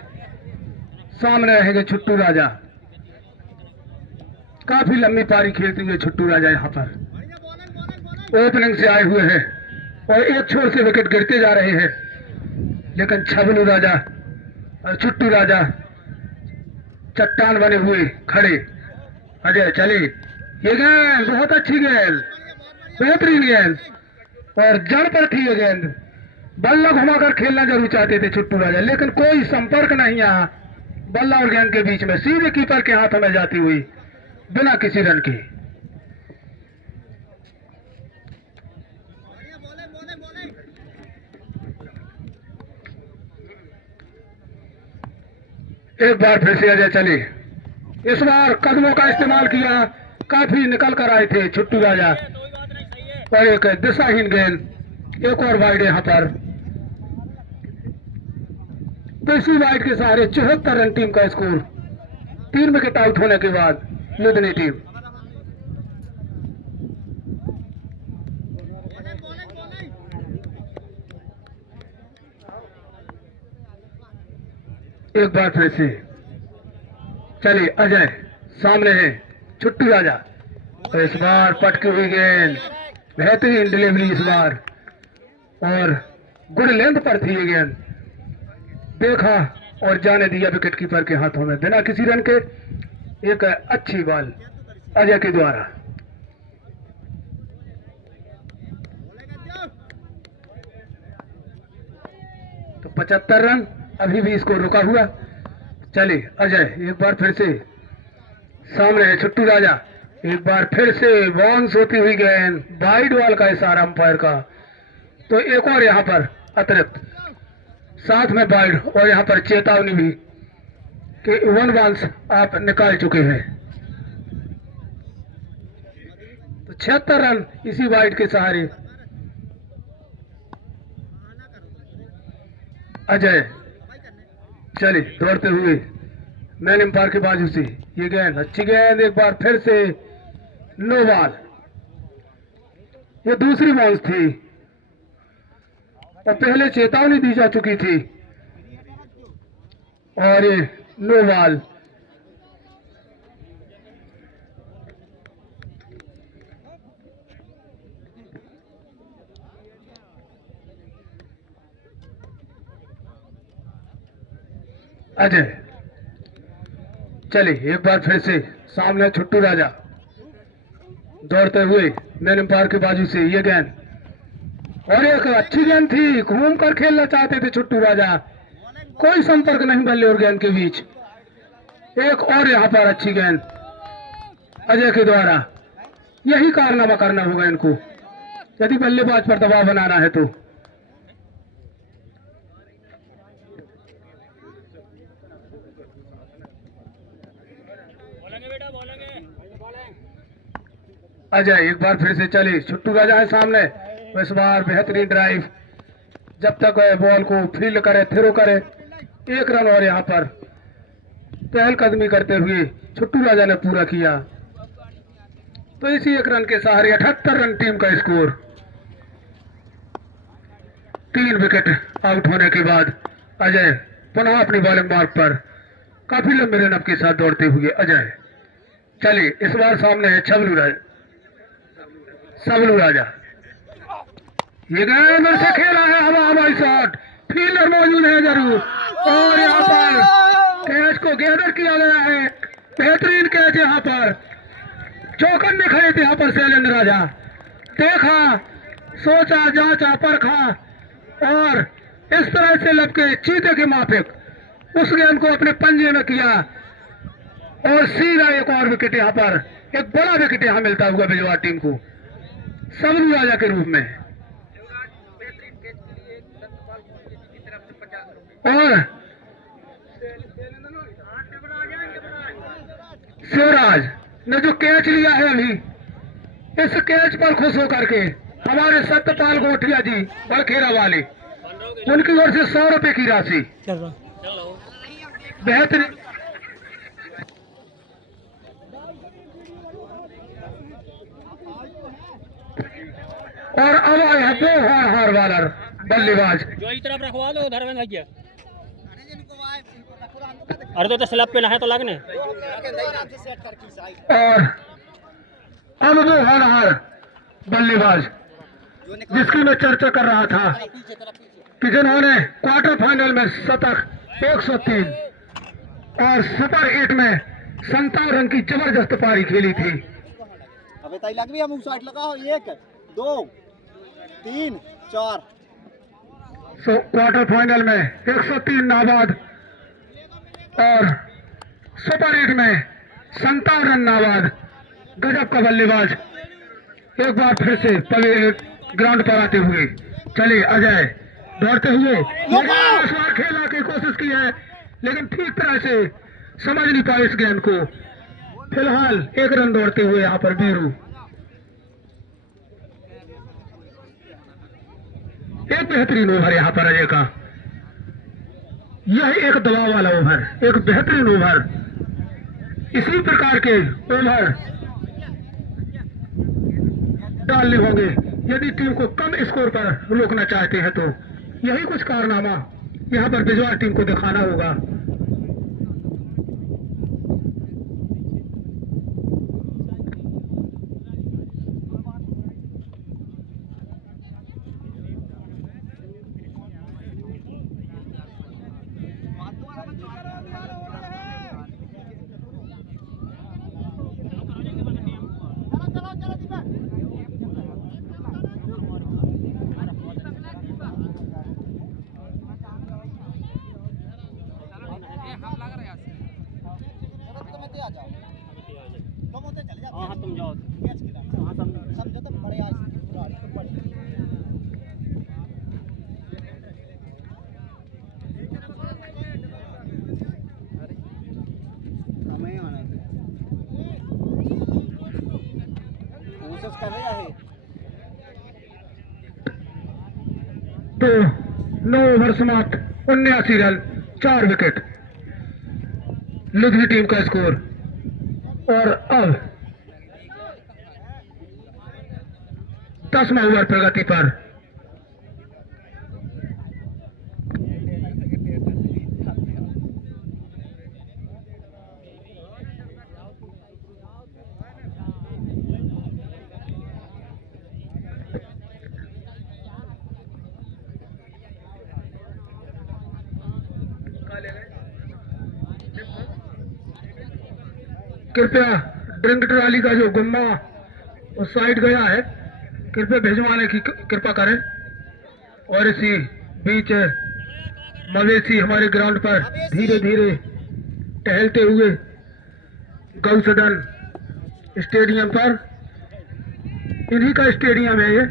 सामने रहेंगे छुट्टू राजा। काफी लंबी पारी खेलती हुए छुट्टू राजा यहाँ पर ओपनिंग से आए हुए हैं और एक छोर से विकेट गिरते जा रहे हैं, लेकिन छबलू राजा और छुट्टू राजा चट्टान बने हुए खड़े। अजय चले, ये गेंद बहुत अच्छी गेंद, बेहतरीन गेंद और जड़ पर थी ये गेंद। बल्ला घुमाकर खेलना जरूर चाहते थे छुट्टू राजा, लेकिन कोई संपर्क नहीं यहाँ बल्ला और गेंद के बीच में, सीधे कीपर के हाथों में जाती हुई बिना किसी रन के। एक बार फिर से अजय चले, इस बार कदमों का इस्तेमाल किया, काफी निकल कर आए थे छुट्टू राजा और एक दिशाहीन गेंद, एक और वाइड यहाँ पर। तो इसी वाइड के सहारे 74 रन टीम का स्कोर, 3 विकेट आउट होने के बाद लुधियाना टीम। एक बार फिर से चलिए, अजय सामने है छुट्टू राजा, तो इस बार पटकी हुई गेंद, बेहतरीन डिलीवरी इस बार और गुड लेंथ पर थी ये गेंद, देखा और जाने दिया विकेट कीपर के हाथों में बिना किसी रन के। एक अच्छी बॉल अजय के द्वारा। तो 75 रन, अभी भी इसको रुका हुआ। चलिए अजय एक बार फिर से सामने है छुट्टू राजा, एक बार फिर से बाउंस होती हुई गेंद, वाइड बॉल का इशारा अंपायर का। तो एक और यहाँ पर अतिरिक्त, साथ में वाइड और यहाँ पर चेतावनी भी कि 1 बाउंस आप निकाल चुके हैं। तो 76 रन इसी वाइड के सहारे अजय चलिए दौड़ते हुए मैन एम्पायर के बाजू से, ये गेंद अच्छी गेंद, एक बार फिर से नो बॉल, ये दूसरी बाउंस थी और पहले चेतावनी दी जा चुकी थी और ये नो बॉल। अजय चलिए एक बार फिर से सामने छुट्टू राजा दौड़ते हुए मैन एम्पायर के बाजू से ये गेंद, और एक अच्छी गेंद थी, घूम कर खेलना चाहते थे छुट्टू राजा, कोई संपर्क नहीं बल्ले और गेंद के बीच। एक और यहाँ पर अच्छी गेंद अजय के द्वारा, यही कारनामा करना होगा इनको यदि बल्लेबाज पर दबाव बनाना है तो। अजय एक बार फिर से चले, छुट्टू राजा है सामने, इस बार बेहतरीन ड्राइव, जब तक बॉल को फील्ड करे थ्रो करे। एक रन और यहाँ पर पहलकदमी करते हुए छुट्टू राजा ने पूरा किया, तो इसी एक रन के सहारे 78 रन टीम का स्कोर। 3 विकेट आउट होने के बाद अजय पुनः अपनी बॉलिंग मार्ग पर काफी लंबे रन के साथ दौड़ते हुए अजय। चलिए इस बार सामने है सबलू राजा, ये गेंद से खेला है हवाई शॉट, फील्डर मौजूद है जरूर, और यहाँ पर कैच को गैदर किया गया है, बेहतरीन कैच यहाँ पर, चौकन्ने खड़े थे यहाँ पर शैलेंद्र राजा, देखा सोचा जांचा परखा और इस तरह से लपके चीते के माफिक उस गेंद को अपने पंजे में किया, और सीधा एक और विकेट यहाँ पर, एक बड़ा विकेट यहाँ मिलता हुआ बिजवाड़ टीम को सबलू राजा के रूप में। और शिवराज ने जो कैच लिया है अभी, इस कैच पर खुश होकर के हमारे सत्यपाल गोठिया जी बड़खेरा वाले, उनकी ओर से 100 रुपए की राशि बेहतरीन। और अब आए हैं 2 हार वालर बल्लेबाज, जो इस तरफ रखवा दो धर्मेंद्र भैया। अरे तो स्लैब पे ना है तो लगने। और अब वो हार बल्लेबाज जिसकी मैं चर्चा कर रहा था कि जिन्होंने क्वार्टर फाइनल में शतक 103 और सुपर 8 में 57 रन की जबरदस्त पारी खेली थी। अबे ताई लग भी हम उस साइड लगाओ, 1 2 3 4। क्वार्टर फाइनल में 103 नाबाद और सुपर 8 में 57 रन नाबाद, गजब का बल्लेबाज। एक बार फिर से ग्राउंड पर आते हुए चले अजय दौड़ते हुए, इस बार खेलने की कोशिश की है लेकिन ठीक तरह से समझ नहीं पाए इस गेंद को। फिलहाल 1 रन दौड़ते हुए यहाँ पर बीरू। एक बेहतरीन ओवर यहाँ पर अजय का, यह एक दबाव वाला ओवर, एक बेहतरीन ओवर। इसी प्रकार के ओवर डालने होंगे यदि टीम को कम स्कोर पर रोकना चाहते हैं, तो यही कुछ कारनामा यहाँ पर बिजवाड़ टीम को दिखाना होगा। हाँ तुम जाओ। समझो तो बड़े आज तो बड़ी हमें आना है, कोशिश कर रहे हैं। तो 9 ओवर समाप्त, 79 रन 4 विकेट लुधियाना टीम का स्कोर। और अब 10वां ओवर प्रगति पर कृपया ड्रिंक ट्राली का जो गुम्मा उस साइड गया है, कृपया भिजवाने की कृपा करें। और इसी बीच मवेशी हमारे ग्राउंड पर धीरे धीरे टहलते हुए गौ सदन स्टेडियम पर, इन्हीं का स्टेडियम है ये,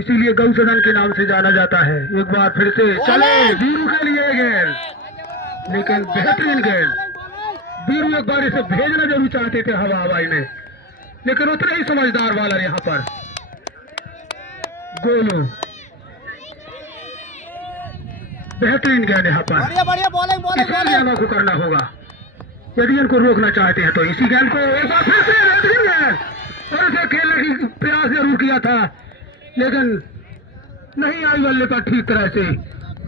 इसीलिए गौ सदन के नाम से जाना जाता है। एक बार फिर से चले वीरू के लिए गेंद, लेकिन बेहतरीन गेंद। वीरू एक बार इसे भेजना जरूर चाहते थे हवा हवाई में, लेकिन उतने ही समझदार वाला यहाँ पर गोलू। बेहतरीन गेंद यहाँ पर, बढ़िया बढ़िया बॉलिंग बॉलिंग इसे गेंदों को करना होगा यदि इनको रोकना चाहते हैं तो। इसी गेंद को एक बार फिर से बेहतरीन गेंद, और इसे खेलने की प्रयास जरूर किया था, लेकिन नहीं आई बल्ले पर ठीक तरह से।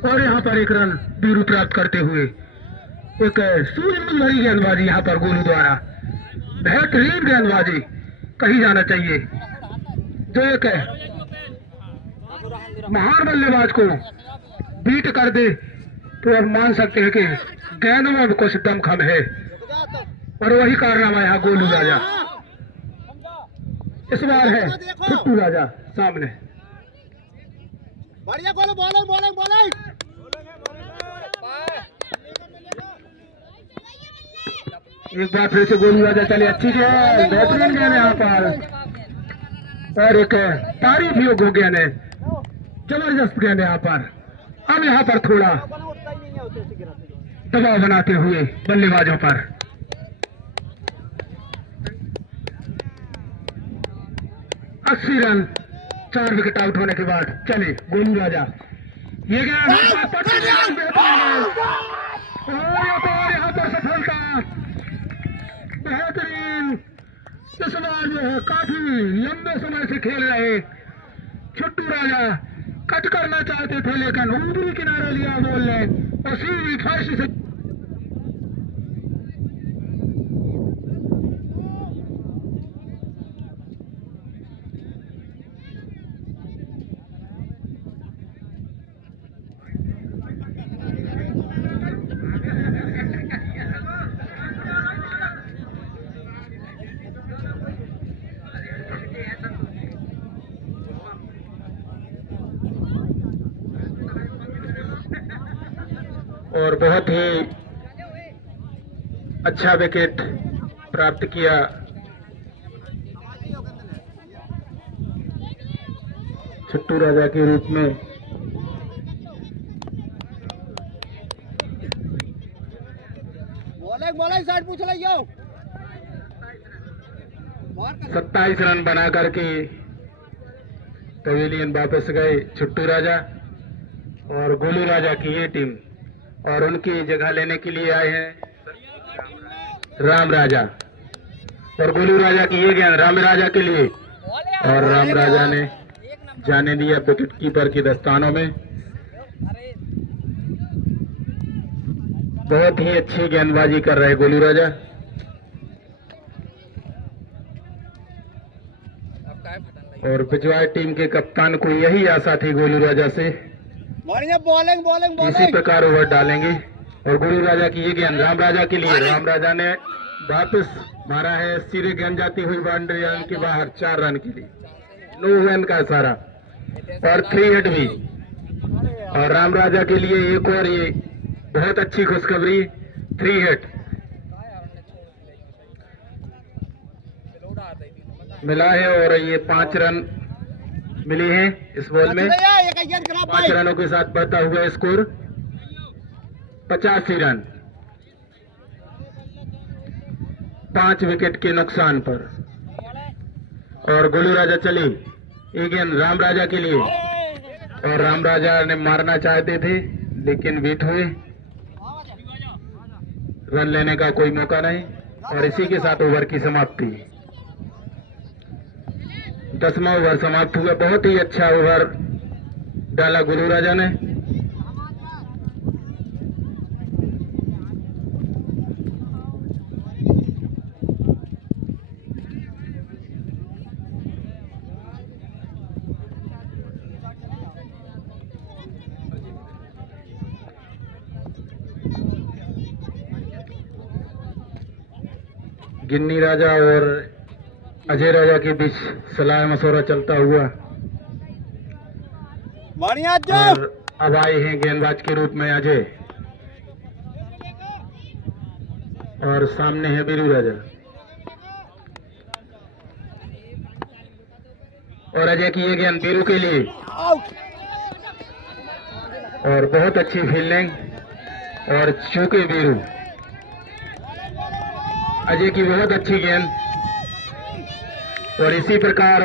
और यहाँ पर एक रन वीरू प्राप्त करते हुए, एक सूर्यमुखी भरी गेंदबाजी यहाँ पर गोलू द्वारा, बेहतरीन गेंदबाजी कही जाना चाहिए, जो एक महान बल्लेबाज को बीट कर दे तो अब मान सकते हैं कि गेंद में कुछ दमखम है, और वही कारनामा यहाँ गोलू राजा। इस बार है छुट्टू राजा सामने। बढ़िया गोलू बॉलिंग बॉलिंग बॉलिंग। एक बार फिर से गोलू राजा चले, अच्छी गेंद, बेहतरीन गेंद यहाँ पर, और एक तारीफ योग्य गेंद है, जबरदस्त गेंद यहाँ पर। अब यहाँ पर थोड़ा दबाव बनाते हुए बल्लेबाजों पर, 80 रन 4 विकेट आउट होने के बाद चले गोलू राजा। ये गेंद और यहाँ पर सफलता, बेहतरीन। इस बार जो है काफी लंबे समय से खेल रहे छुट्टू राजा कट करना चाहते थे, लेकिन ऊपरी किनारे लिया बॉल ने और सीधी फर्श से और बहुत ही अच्छा विकेट प्राप्त किया छुट्टू राजा के रूप में। बॉलिंग बॉलिंग साइड पूछ लियो। 27 रन बना करके पवेलियन वापस गए छुट्टू राजा, और गोलू राजा की ये टीम, और उनकी जगह लेने के लिए आए हैं राम राजा, और गोलू राजा की ये गेंद राम राजा के लिए, और राम राजा ने जाने दिया विकेट कीपर के दस्तानों में। बहुत ही अच्छी गेंदबाजी कर रहे गोलू राजा। और बिजवाय टीम के कप्तान को यही आशा थी गोलू राजा से, बढ़िया बॉलिंग बॉलिंग इसी बॉलिंग। प्रकार ओवर डालेंगे। और गोलू राजा की ये गेंद राम राजा के लिए, राम राजा ने वापस मारा है, सीधे गेंद जाती हुई बाउंड्री लाइन के बाहर 4 रन के लिए, नो रन का इशारा, और 3 हिट भी। और राम राजा के लिए एक और ये बहुत अच्छी खुशखबरी, 3 हिट मिला है, और ये 5 रन मिले हैं इस बॉल में। 5 रनों के साथ बढ़ता हुआ स्कोर 85 रन 5 विकेट के नुकसान पर। और गोलू राजा चले, एक गेंद राम राजा के लिए, और राम राजा ने मारना चाहते थे लेकिन बीट हुए, रन लेने का कोई मौका नहीं, और इसी के साथ ओवर की समाप्ति। 10वां ओवर समाप्त हुआ। बहुत ही अच्छा ओवर डाला गोलू राजा ने। गिन्नी राजा और अजय राजा के बीच सलाह मशवरा चलता हुआ बढ़िया जो और अब आए हैं गेंदबाज के रूप में अजय और सामने है बीरू राजा और अजय की ये गेंद बीरू के लिए आउट। और बहुत अच्छी फील्डिंग और चूके बीरू। अजय की बहुत अच्छी गेंद और इसी प्रकार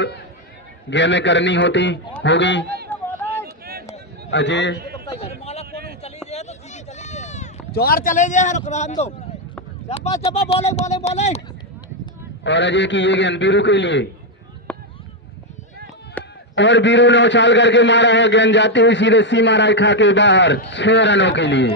गेंदें करनी होगी। अजय जोर चले जाए रुकरान दो। चप्पा चप्पा बॉलिंग बॉलिंग बॉलिंग। और अजय की ये गेंद बीरू के लिए और बीरू ने उछाल करके मारा है। गेंद जाती हुई सीधे सीमा रेखा के बाहर 6 रनों के लिए।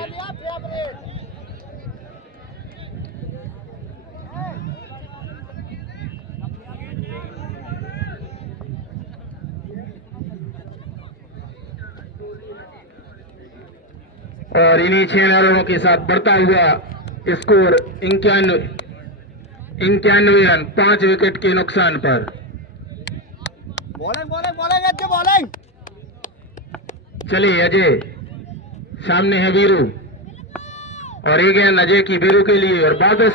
और इन्हीं 6 रनों के साथ बढ़ता हुआ स्कोर 91 रन 5 विकेट के नुकसान पर। बॉलिंग बॉलिंग बॉलिंग अच्छे बॉलिंग। चलिए अजय सामने है बीरू और ये गेंद अजय की बीरू के लिए और वापस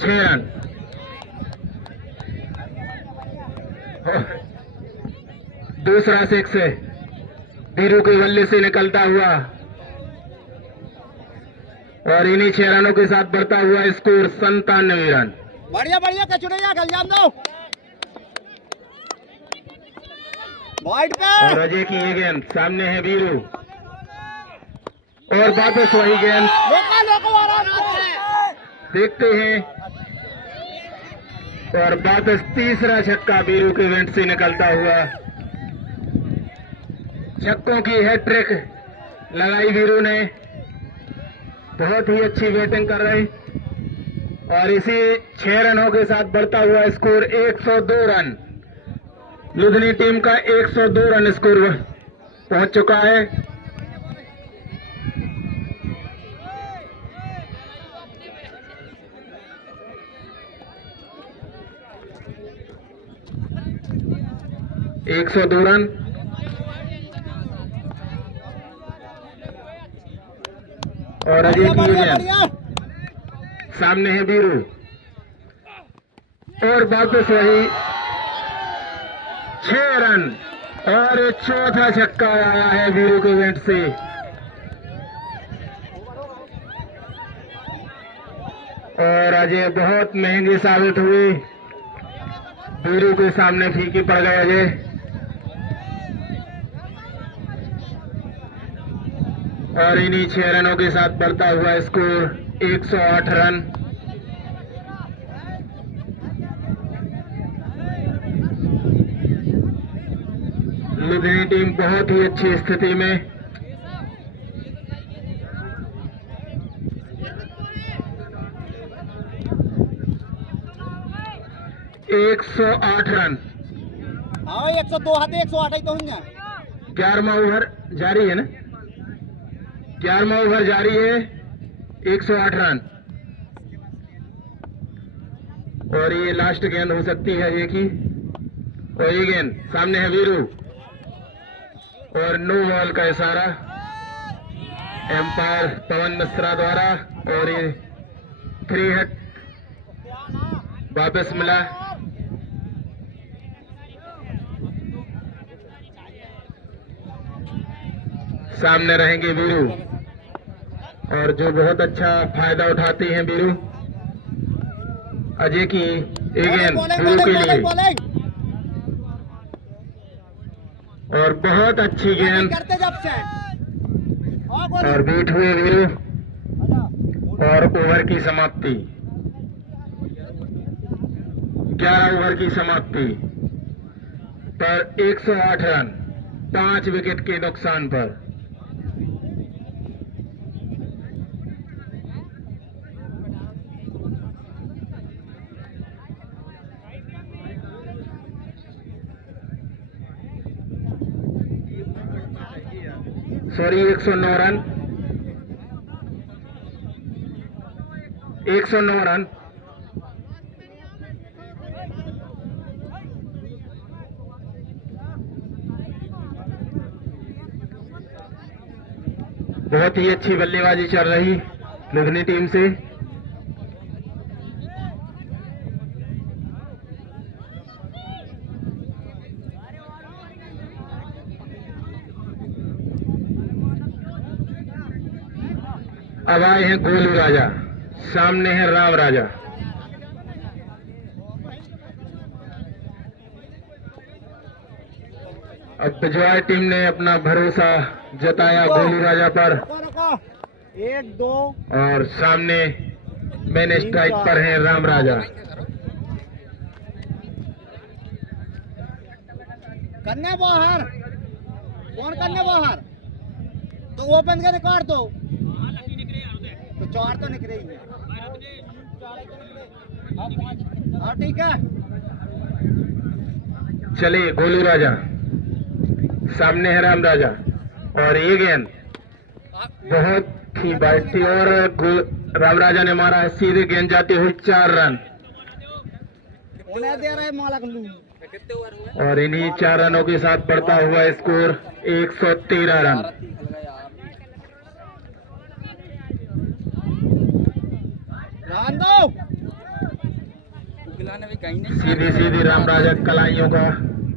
6 रन। दूसरा सिक्स बीरू के बल्ले से निकलता हुआ और इन्हीं 6 रनों के साथ बढ़ता हुआ स्कोर 97 रन। बढ़िया बढ़िया कचुड़िया गलजाम दो। वाइड पे और अजय की ये गेंद सामने है बीरू और वापस वही गेंद। लोका लोका देखते हैं और वापस तीसरा छक्का बीरू के वेंट से निकलता हुआ। छक्कों की हैट्रिक लगाई बीरू ने। बहुत ही अच्छी बैटिंग कर रहे और इसी 6 रनों के साथ बढ़ता हुआ स्कोर 102 रन। लुधिनी टीम का 102 रन स्कोर पहुंच चुका है। एक 102 रन और अजय की ये गेंद सामने है बीरू और वापस वही 6 रन और चौथा छक्का आया है बीरू के वेंट से। और अजय बहुत महंगे साबित हुए। बीरू के सामने फीके पड़ गए अजय। और इन्हीं 6 रनों के साथ बढ़ता हुआ स्कोर 108 रन। लुधिनी टीम बहुत ही अच्छी स्थिति में। एक 108 रन। हाँ 102 हाथे 108 ही तो हुआ। 11वां ओवर जारी है ना। 11वां ओवर जारी है। 108 रन और ये लास्ट गेंद हो सकती है एक ही। और ये गेंद सामने है वीरू और नो बॉल का इशारा एम्पायर पवन मिश्रा द्वारा और ये 3 हिट वापस मिला। सामने रहेंगे वीरू और जो बहुत अच्छा फायदा उठाते हैं वीरू। अजय की एक गेंद वीरू के लिए और बहुत अच्छी गेंद करते जब से और बीट हुए वीरू और ओवर की समाप्ति। 11 ओवर की समाप्ति पर 108 रन 5 विकेट के नुकसान पर। Sorry 109 run 109 run. बहुत ही अच्छी बल्लेबाजी चल रही लुधिनी टीम से। अब आए हैं गोलू राजा, सामने है राम राजा। अब बिजवाड़ टीम ने अपना भरोसा जताया गोलू राजा पर, रुको रुको, 1 2 और सामने मेन स्ट्राइक पर है राम राजा। कन्या बाहर, कौन कन्या बाहर? तो ओपन का रिकॉर्ड तो 4 तो निकले ही है। हाँ ठीक है। चलिए गोलू राजा, सामने है राम राजा, और ये गेंद बहुत ही बाइट थी और राम राजा ने मारा है सीधे, गेंद जाती हुई 4 रन। उन्हें दे रहे मालक लू। और इन्हीं 4 रनों के साथ बढ़ता हुआ स्कोर 113 रन। रान दो। सीधी सीधी राम राजा कलाइयों का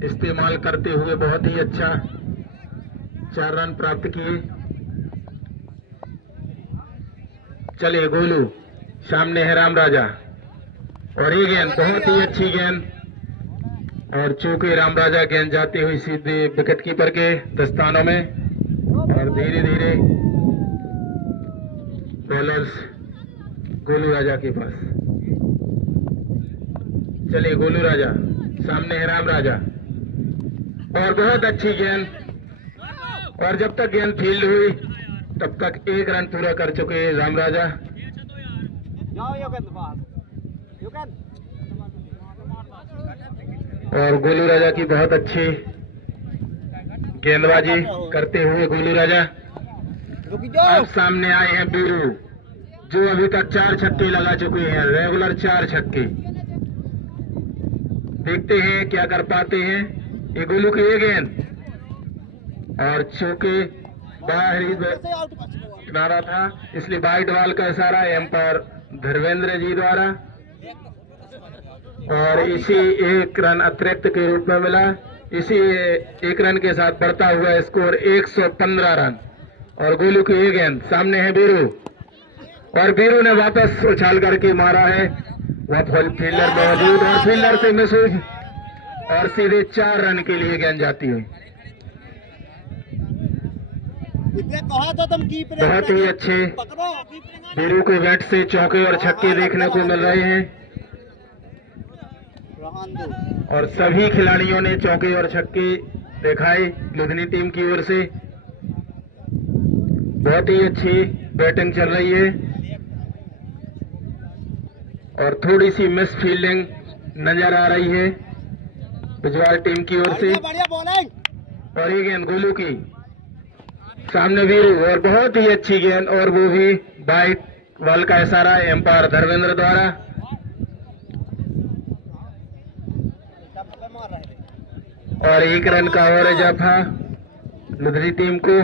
इस्तेमाल करते हुए बहुत ही अच्छा 4 रन प्राप्त किए। चलिए गोलू, सामने है राम राजा, और ये गेंद बहुत ही अच्छी गेंद, और चूंकि राम राजा गेंद जाती हुई सीधे विकेट कीपर के दस्तानों में, और धीरे धीरे बॉलर्स गोलू राजा के पास। चलिए गोलू राजा, सामने है राम राजा, और बहुत अच्छी गेंद, और जब तक गेंद फील्ड हुई तब तक 1 रन पूरा कर चुके हैं राम राजा। जाओ युगन बाहर, युगन। और गोलू राजा की बहुत अच्छी गेंदबाजी करते हुए गोलू राजा। रुक जाओ। अब सामने आए हैं बीरू, जो अभी तक 4 छक्के लगा चुके हैं, रेगुलर 4 छक्के। देखते हैं क्या कर पाते हैं। ये गोलू की ये गेंद, और चूंकि बाहरी किनारा था इसलिए वाइड बॉल का इशारा एम्पायर धर्मेंद्र जी द्वारा, और इसी 1 रन अतिरिक्त के रूप में मिला। इसी 1 रन के साथ बढ़ता हुआ स्कोर 115 रन। और गोलू की ये गेंद, सामने है बीरू, और बीरू ने वापस उछाल करके मारा है, वह फील्डर मौजूद और फील्डर से मिस हुई, और सीधे 4 रन के लिए गेंद जाती हुई। कहा तो तुम कीपर बहुत ही अच्छे बीरू के बैट से चौके और छक्के देखने को मिल रहे हैं, और सभी खिलाड़ियों ने चौके और छक्के दिखाए लुधिनी टीम की ओर से। बहुत ही अच्छी बैटिंग चल रही है, और थोड़ी सी मिस फील्डिंग नजर आ रही है बिजवाड़ टीम की ओर से। बढ़िया बॉलिंग। और ये गेंद गोलू की, सामने वीरू, और बहुत ही अच्छी गेंद, और वो भी वाइड बॉल का इशारा एम्पायर धर्मेंद्र द्वारा। और 1 रन का और इजाफा लुधिनी टीम को।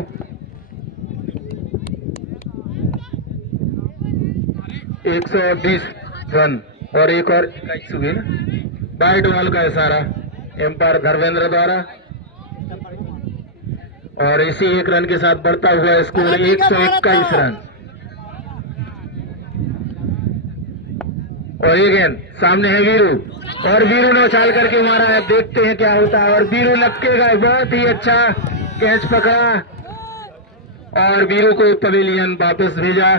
120 रन, और एक और 21 हुए ना, वाइड बॉल का इशारा एम्पायर धर्मेंद्र द्वारा, और इसी 1 रन के साथ बढ़ता हुआ स्कोर 121 रन। और ये गेंद, सामने है वीरू, और वीरू ने उछाल करके मारा है, देखते हैं क्या होता है। और वीरू लपकेगा, बहुत ही अच्छा कैच पकड़ा, और वीरू को पवेलियन वापस भेजा।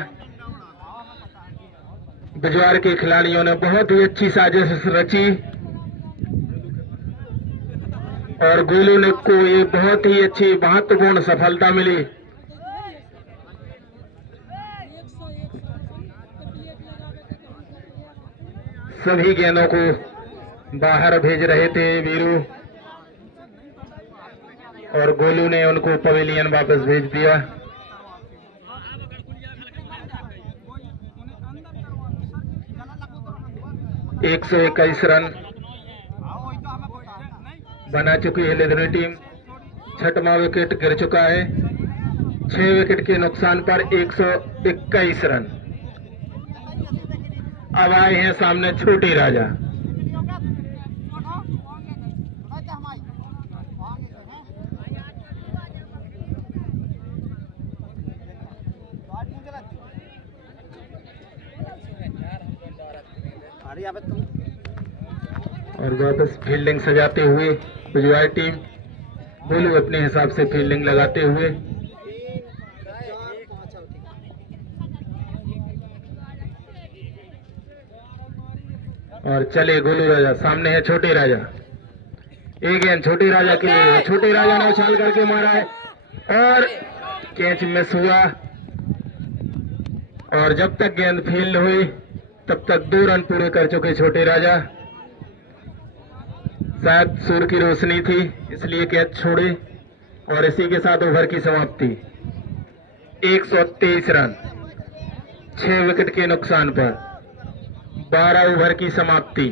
बिजवाड़ के खिलाड़ियों ने बहुत ही अच्छी साजिश रची, और गोलू ने को ये बहुत ही अच्छी महत्वपूर्ण सफलता मिली। सभी गेंदों को बाहर भेज रहे थे वीरू, और गोलू ने उनको पवेलियन वापस भेज दिया। 121 रन बना चुकी है लुधिनी टीम। छठवां विकेट गिर चुका है। 6 विकेट के नुकसान पर 121 रन। अब आए हैं सामने छोटे राजा। और वापस फील्डिंग सजाते हुए गुजरात टीम। बोलू अपने हिसाब से फील्डिंग लगाते हुए। और चले गोलू राजा, सामने है छोटे राजा। एक गेंद छोटे राजा के लिए, छोटे राजा ने उछाल करके मारा है और कैच मिस हुआ। और जब तक गेंद फील्ड हुई तब तक 2 रन पूरे कर चुके छोटे राजा। शायद सूर्य की रोशनी थी इसलिए कैच छोड़े और इसी के साथ ओवर की समाप्ति। 123 रन 6 विकेट के नुकसान पर 12 ओवर की समाप्ति।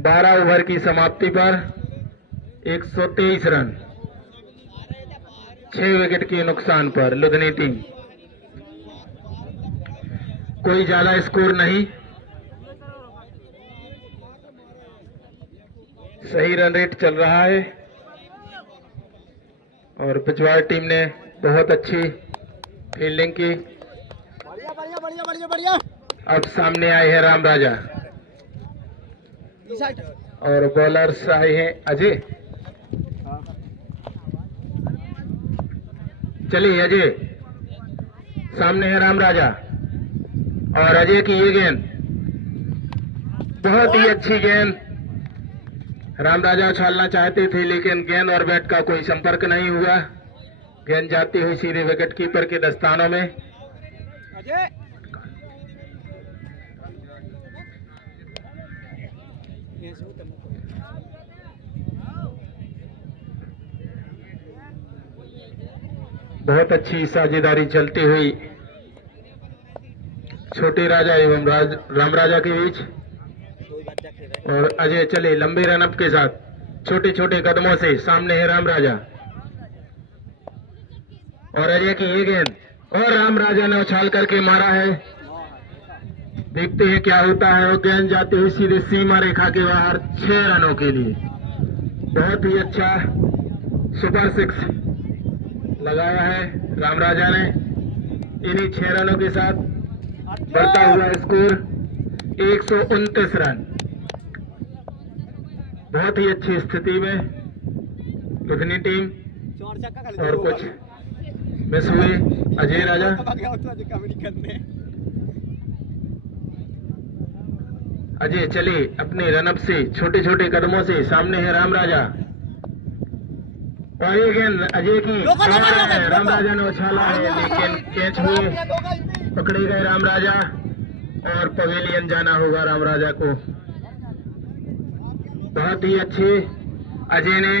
12 ओवर की समाप्ति पर 123 रन 6 विकेट के नुकसान पर लुधिनी टीम। कोई ज्यादा स्कोर नहीं, सही रन रेट चल रहा है और पिछवाड़ टीम ने बहुत अच्छी फील्डिंग की। बढ़िया बढ़िया बढ़िया बढ़िया बढ़िया। अब सामने आए हैं राम राजा और बॉलर्स आए हैं अजय। चलिए अजय, सामने है राम राजा और अजय की ये गेंद बहुत ही अच्छी गेंद। राम राजा उछालना चाहते थे लेकिन गेंद और बैट का कोई संपर्क नहीं हुआ। गेंद जाती हुई सीधे विकेट कीपर के दस्तानों में। बहुत अच्छी साझेदारी चलती हुई छोटे राजा एवं राम राजा के बीच। और अजय चले लंबे रनअप के साथ छोटे छोटे कदमों से। सामने है राम राजा और अजय की ये गेंद और राम राजा ने उछाल करके मारा है। देखते हैं क्या होता है। वो गेंद जाती हुई सीधे सीमा रेखा के बाहर 6 रनों के लिए। बहुत ही अच्छा सुपर 6 लगाया है राम राजा ने। इन्हीं 6 रनों के साथ बढ़ता हुआ स्कोर 129 रन। बहुत ही अच्छी स्थिति में लुधिनी टीम और कुछ मिस हुए अजय राजा। अजय चले अपने रनअप से छोटे छोटे कदमों से। सामने है राम राजा और ये गेंद अजय की राम राजा ने उछाला है लेकिन कैच हुए, पकड़े गए राम राजा और पवेलियन जाना होगा राम राजा को। बहुत ही अच्छे अजय ने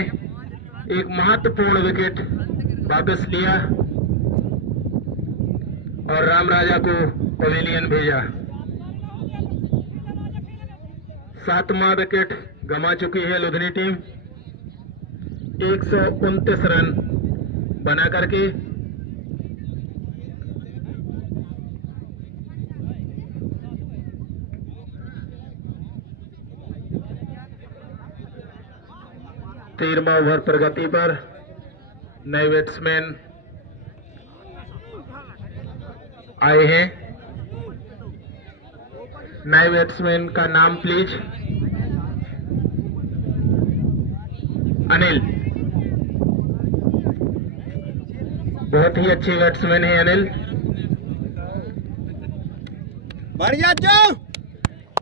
एक महत्वपूर्ण विकेट वापस लिया और राम राजा को पवेलियन भेजा। 7वां विकेट गंवा चुकी है लुधिनी टीम 129 रन बना करके। तेरहवां ओवर प्रगति पर नए बैट्समैन आए हैं। नए बैट्समैन का नाम प्लीज। अनिल, बहुत ही अच्छे बैट्समैन है अनिल। बढ़िया जो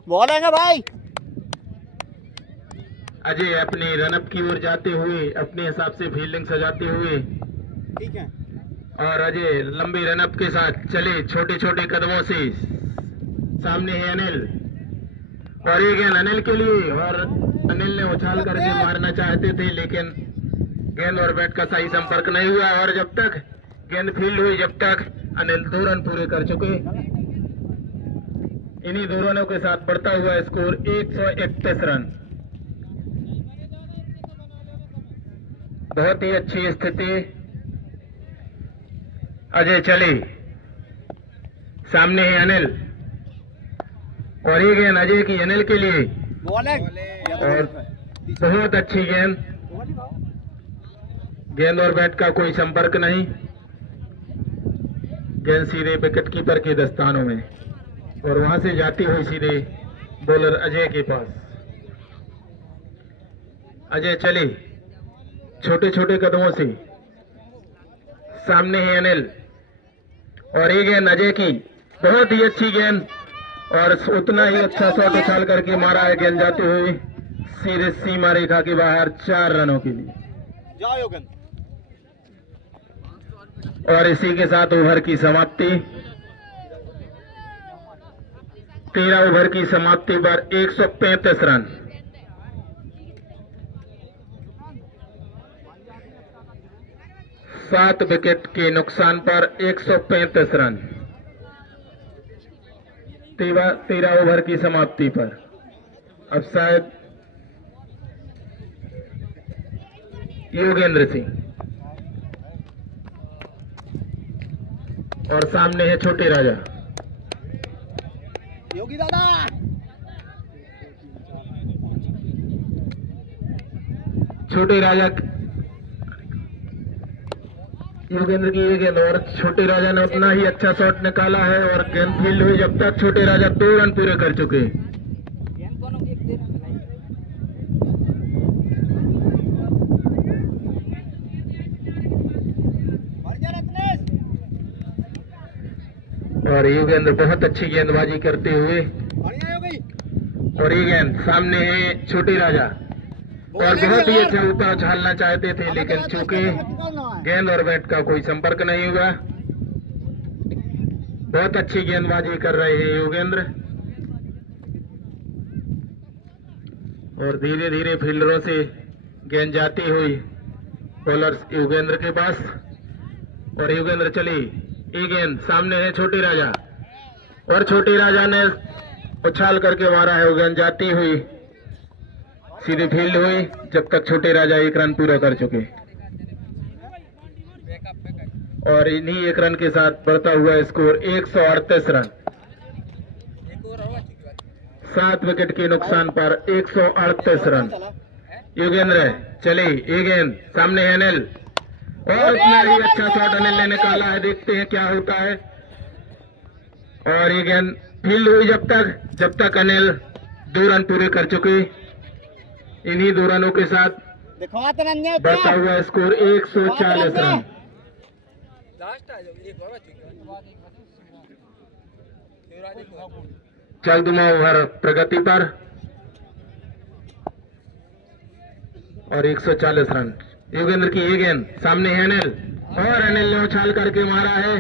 बोलेंगे भाई। अजय अपने रनअप की ओर जाते हुए अपने हिसाब से फील्डिंग सजाते हुए। ठीक है। और अजय लंबे रनअप के साथ चले छोटे छोटे कदमों से। सामने है अनिल और ये गेंद अनिल के लिए और अनिल ने उछाल करके मारना चाहते थे लेकिन गेंद और बैट का सही संपर्क नहीं हुआ। और जब तक गेंद फील्ड हुई जब तक अनिल 2 रन पूरे कर चुके। इन्हीं दो रनों के साथ बढ़ता हुआ स्कोर 131 रन। बहुत ही अच्छी स्थिति। अजय चले, सामने है अनिल, और ये गेंद अजय की अनिल के लिए, और बहुत अच्छी गेंद। गेंद और बैट का कोई संपर्क नहीं, गेंद सीधे विकेट कीपर के दस्तानों में, और वहां से जाती हुई सीधे बॉलर अजय के पास। अजय चले छोटे छोटे कदमों से, सामने है अनिल, और ये गेंद अजय की, बहुत ही अच्छी गेंद, और उतना ही अच्छा शॉट उछाल करके मारा है, गेंद जाते हुए सीधे सीमा रेखा के बाहर 4 रनों के लिए। और इसी के साथ ओवर की समाप्ति। 13 ओवर की समाप्ति पर 135 रन। सात विकेट के नुकसान पर 135 रन। 13 ओवर की समाप्ति पर अब शायद योगेंद्र सिंह, और सामने है छोटे राजा। योगी दादा छोटे राजा, योगेंद्र की ये गेंद, और छोटे राजा ने उतना ही अच्छा शॉट निकाला है, और गेंद फील्ड हुई जब तक छोटे राजा 2 रन पूरे कर चुके। और योगेंद्र बहुत अच्छी गेंदबाजी करते हुए, और ये गेंद सामने है छोटे राजा, और बहुत ही अच्छा ऊपर उछालना चाहते थे, लेकिन चूंकि गेंद और बैट का कोई संपर्क नहीं हुआ। बहुत अच्छी गेंदबाजी कर रहे हैं योगेंद्र, और धीरे धीरे फील्डरों से गेंद जाती हुई बॉलर योगेंद्र के पास, और योगेंद्र चली, ये गेंद सामने है छोटे राजा, और छोटे राजा ने उछाल करके मारा है, वो गेंद जाती हुई सीधे फील्ड हुई जब तक छोटे राजा 1 रन पूरा कर चुके, और इन्हीं 1 रन के साथ बढ़ता हुआ स्कोर 138 रन। 7 विकेट के नुकसान पर 138 रन। योगेंद्र चले, ये गेंद सामने है अनिल, और उतना ही अच्छा शॉट अनिल ने निकाला है, देखते हैं क्या होता है। और ये गेंद फील्ड हुई जब तक अनिल 2 रन पूरे कर चुके। इन्हीं 2 रनों के साथ बढ़ता हुआ स्कोर 140 रन। 14वां ओवर प्रगति पर, और 140 रन। योगेंद्र की ये गेंद सामने है अनिल, और अनिल ने उछाल करके मारा है,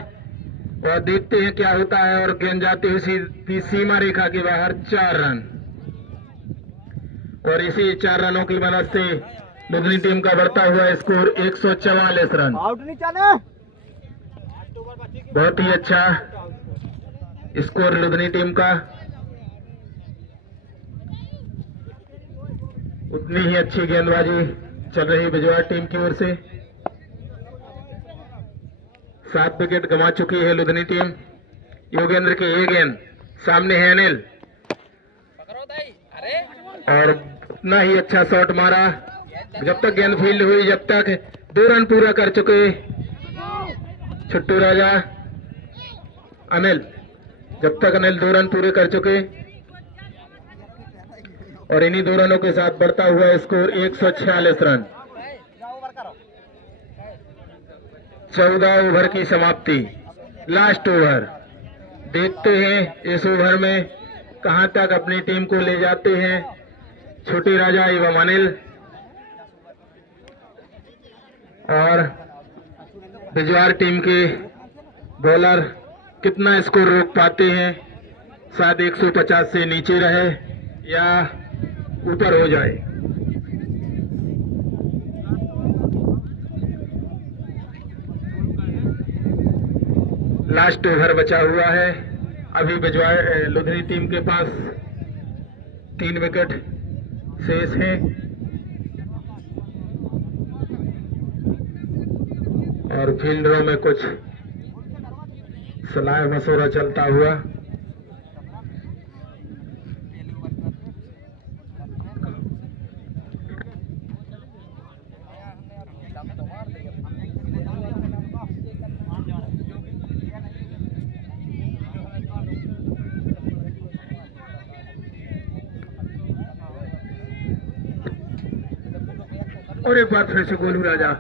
और देखते हैं क्या होता है, और गेंद जाती हुई सीमा रेखा के बाहर 4 रन। और इसी 4 रनों की मदद से लुधिनी टीम का बढ़ता हुआ स्कोर 144 रन। बहुत ही अच्छा स्कोर लुधिनी टीम का, उतनी ही अच्छी गेंदबाजी चल रही बिजवाड़ टीम की ओर से। 7 विकेट गंवा चुकी है लुधिनी टीम। योगेंद्र की ये गेंद सामने है अनिल, और उतना ही अच्छा शॉट मारा जब तक गेंद फील्ड हुई, जब तक 2 रन पूरा कर चुके छुट्टू राजा अनिल, जब तक अनिल 2 रन पूरे कर चुके, और इन्हीं 2 रनों के साथ बढ़ता हुआ स्कोर 146 रन। 14 ओवर की समाप्ति, लास्ट ओवर। देखते हैं इस ओवर में कहां तक अपनी टीम को ले जाते हैं छोटे राजा एवं अनिल, और बिजवाड़ टीम के बॉलर कितना स्कोर रोक पाते हैं। शायद 150 से नीचे रहे या ऊपर हो जाए। लास्ट ओवर बचा हुआ है, अभी बिजवाए लुधिनी टीम के पास 3 विकेट शेष है और फील्डरों में कुछ सलाह मशवरा चलता हुआ। और एक बार फिर से गोलू राजा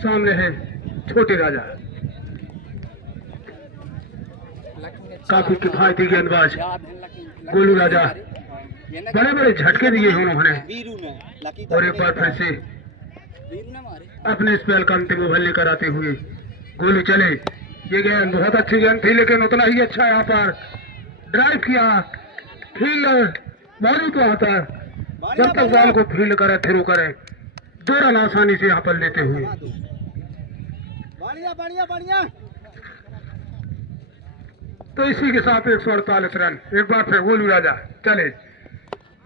सामने है, छोटे राजा काफी किफायती गेंदबाज गोलू राजा, बड़े बड़े झटके दिए हैं उन्होंने। वीरू ने लकी और एक बार फिर से वीरू ने मारे अपने स्पेल का अंतिम ओवर लेकर आते हुए गोलू चले। ये गेंद बहुत अच्छी गेंद थी, लेकिन उतना ही अच्छा यहाँ पर ड्राइव किया, फील्डर मौजूद वहां पर, जब तक बॉल को फील्ड करे थ्रो करे, 2 रन आसानी से यहाँ पर लेते हुए। बढ़िया बढ़िया बढ़िया। तो इसी के साथ 148 रन। एक बार फिर गोलू राजा चले।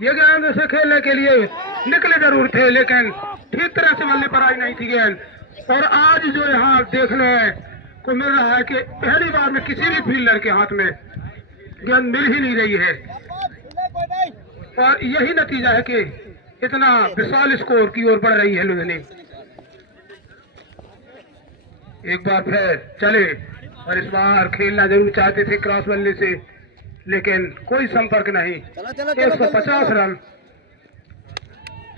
ये गेंद से खेलने के लिए निकले जरूर थे, लेकिन ठीक तरह से बल्ले पर आई नहीं थी गेंद। और आज जो यहाँ देखने को मिल रहा है कि पहली बार में किसी भी फील्डर के हाथ में गेंद मिल ही नहीं रही है, और यही नतीजा है कि इतना विशाल स्कोर की ओर बढ़ रही है लुधिनी। एक बार फिर चले, और इस बार खेलना जरूर चाहते थे क्रॉस बल्ले से, लेकिन कोई संपर्क नहीं। 150 रन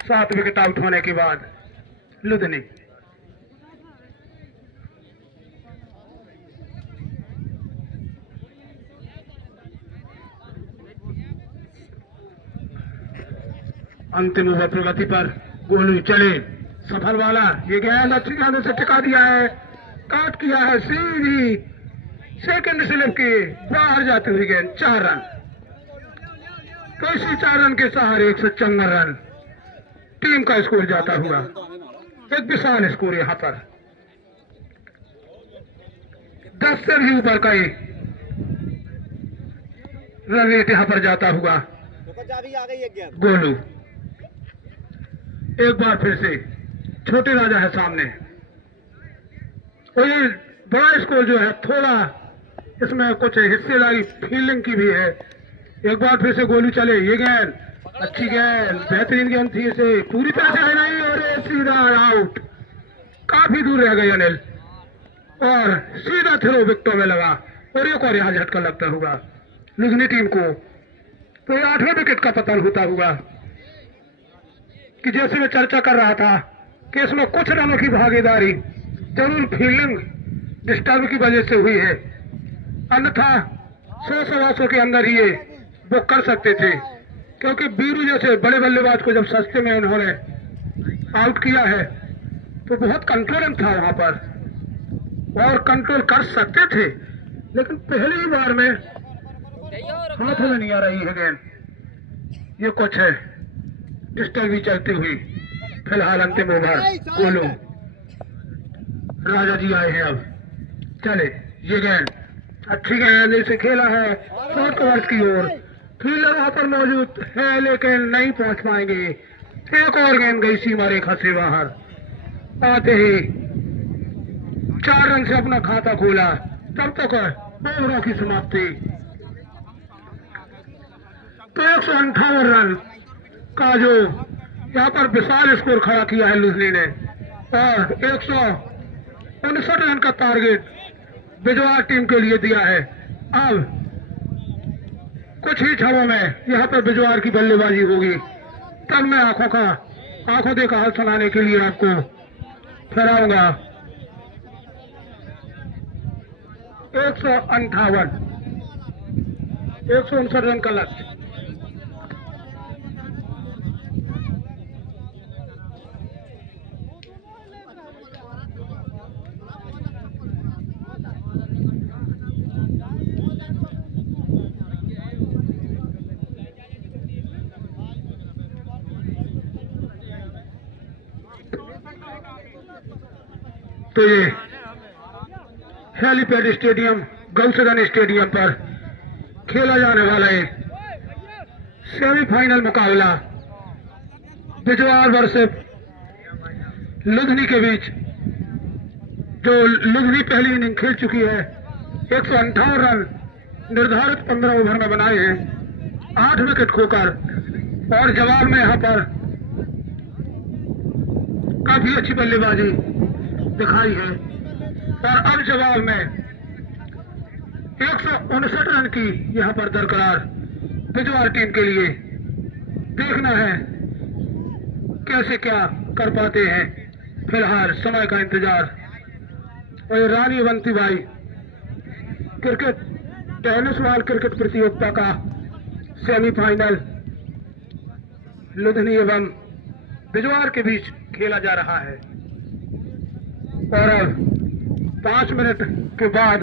7 विकेट आउट होने के बाद लुधिनी। अंतिम ओवर प्रगति पर गोलू चले, सफल वाला। ये गेंद अच्छी गेंद से टिका दिया है, काट किया है, सीधी सेकंड स्लिप की बाहर जाती हुई गेंद, 4 रन। तो इसी 4 रन के सहारे 154 रन टीम का स्कोर जाता हुआ। एक विशाल स्कोर यहाँ पर, 10 से भी ऊपर का रन रेट यहाँ पर जाता हुआ गोलू। एक बार फिर से छोटे राजा है सामने, और ये बड़ा स्कोर जो है थोड़ा इसमें कुछ हिस्सेदारी फील्डिंग की भी है। एक बार फिर से गोलू चले। ये गेंद अच्छी गेंद, बेहतरीन गेंद थी, इसे पूरी तरह से है नहीं, और ये सीधा आउट, काफी दूर रह गई अनिल, और सीधा थ्रो विकेटों में लगा, और एक और यहाँ झटका लगता हुआ लुधिनी टीम को। तो ये 8वें विकेट का पतन होता हुआ, कि जैसे मैं चर्चा कर रहा था कि इसमें कुछ रनों की भागीदारी जरूर फील्डिंग डिस्टर्ब की वजह से हुई है, अन्यथा 100-125 के अंदर ही ये बुक कर सकते थे, क्योंकि वीरू जैसे बड़े बल्लेबाज को जब सस्ते में उन्होंने आउट किया है तो बहुत कंट्रोलिंग था वहां पर, और कंट्रोल कर सकते थे, लेकिन पहली ही बार में हाथों में नहीं आ रही है गेंद। ये कुछ है डिस्टर्ब भी चलती हुई। फिलहाल अंतिम ओवर गोलू राजा जी आए हैं। अब चले, ये गेंद अच्छी गेंद इसे खेला है शॉर्ट कवर्स की ओर, फील्डर वहां पर मौजूद है लेकिन नहीं पहुंच पाएंगे। एक और गेंद गई सीमा रेखा से बाहर, आते ही 4 रन से अपना खाता खोला। तब तक ओवरों की समाप्ति। तो 158 रन का जो यहाँ पर विशाल स्कोर खड़ा किया है लुधिनी ने, और 159 रन का टारगेट बिजवार टीम के लिए दिया है। अब कुछ ही क्षणों में यहाँ पर बिजवार की बल्लेबाजी होगी, तब मैं आंखों देखा हाल सुनाने के लिए आपको फहराऊंगा। 159 रन का लक्ष्य। तो ये हेलीपैड स्टेडियम गौसदन स्टेडियम पर खेला जाने वाला है सेमीफाइनल मुकाबला बिजवार वर्सेस लुधनी के बीच। जो लुधनी पहली इनिंग खेल चुकी है, 158 रन निर्धारित 15 ओवर में बनाए हैं, 8 विकेट खोकर, और जवाब में यहाँ पर काफी अच्छी बल्लेबाजी दिखाई है। और अब जवाब में 159 रन की यहाँ पर दरकरार बिजवार टीम के लिए। देखना है कैसे क्या कर पाते हैं। फिलहाल समय का इंतजार। और Rani Avantibai cricket tennis ball cricket प्रतियोगिता का सेमीफाइनल लुधनी एवं बिजवार के बीच खेला जा रहा है। और अब 5 मिनट के बाद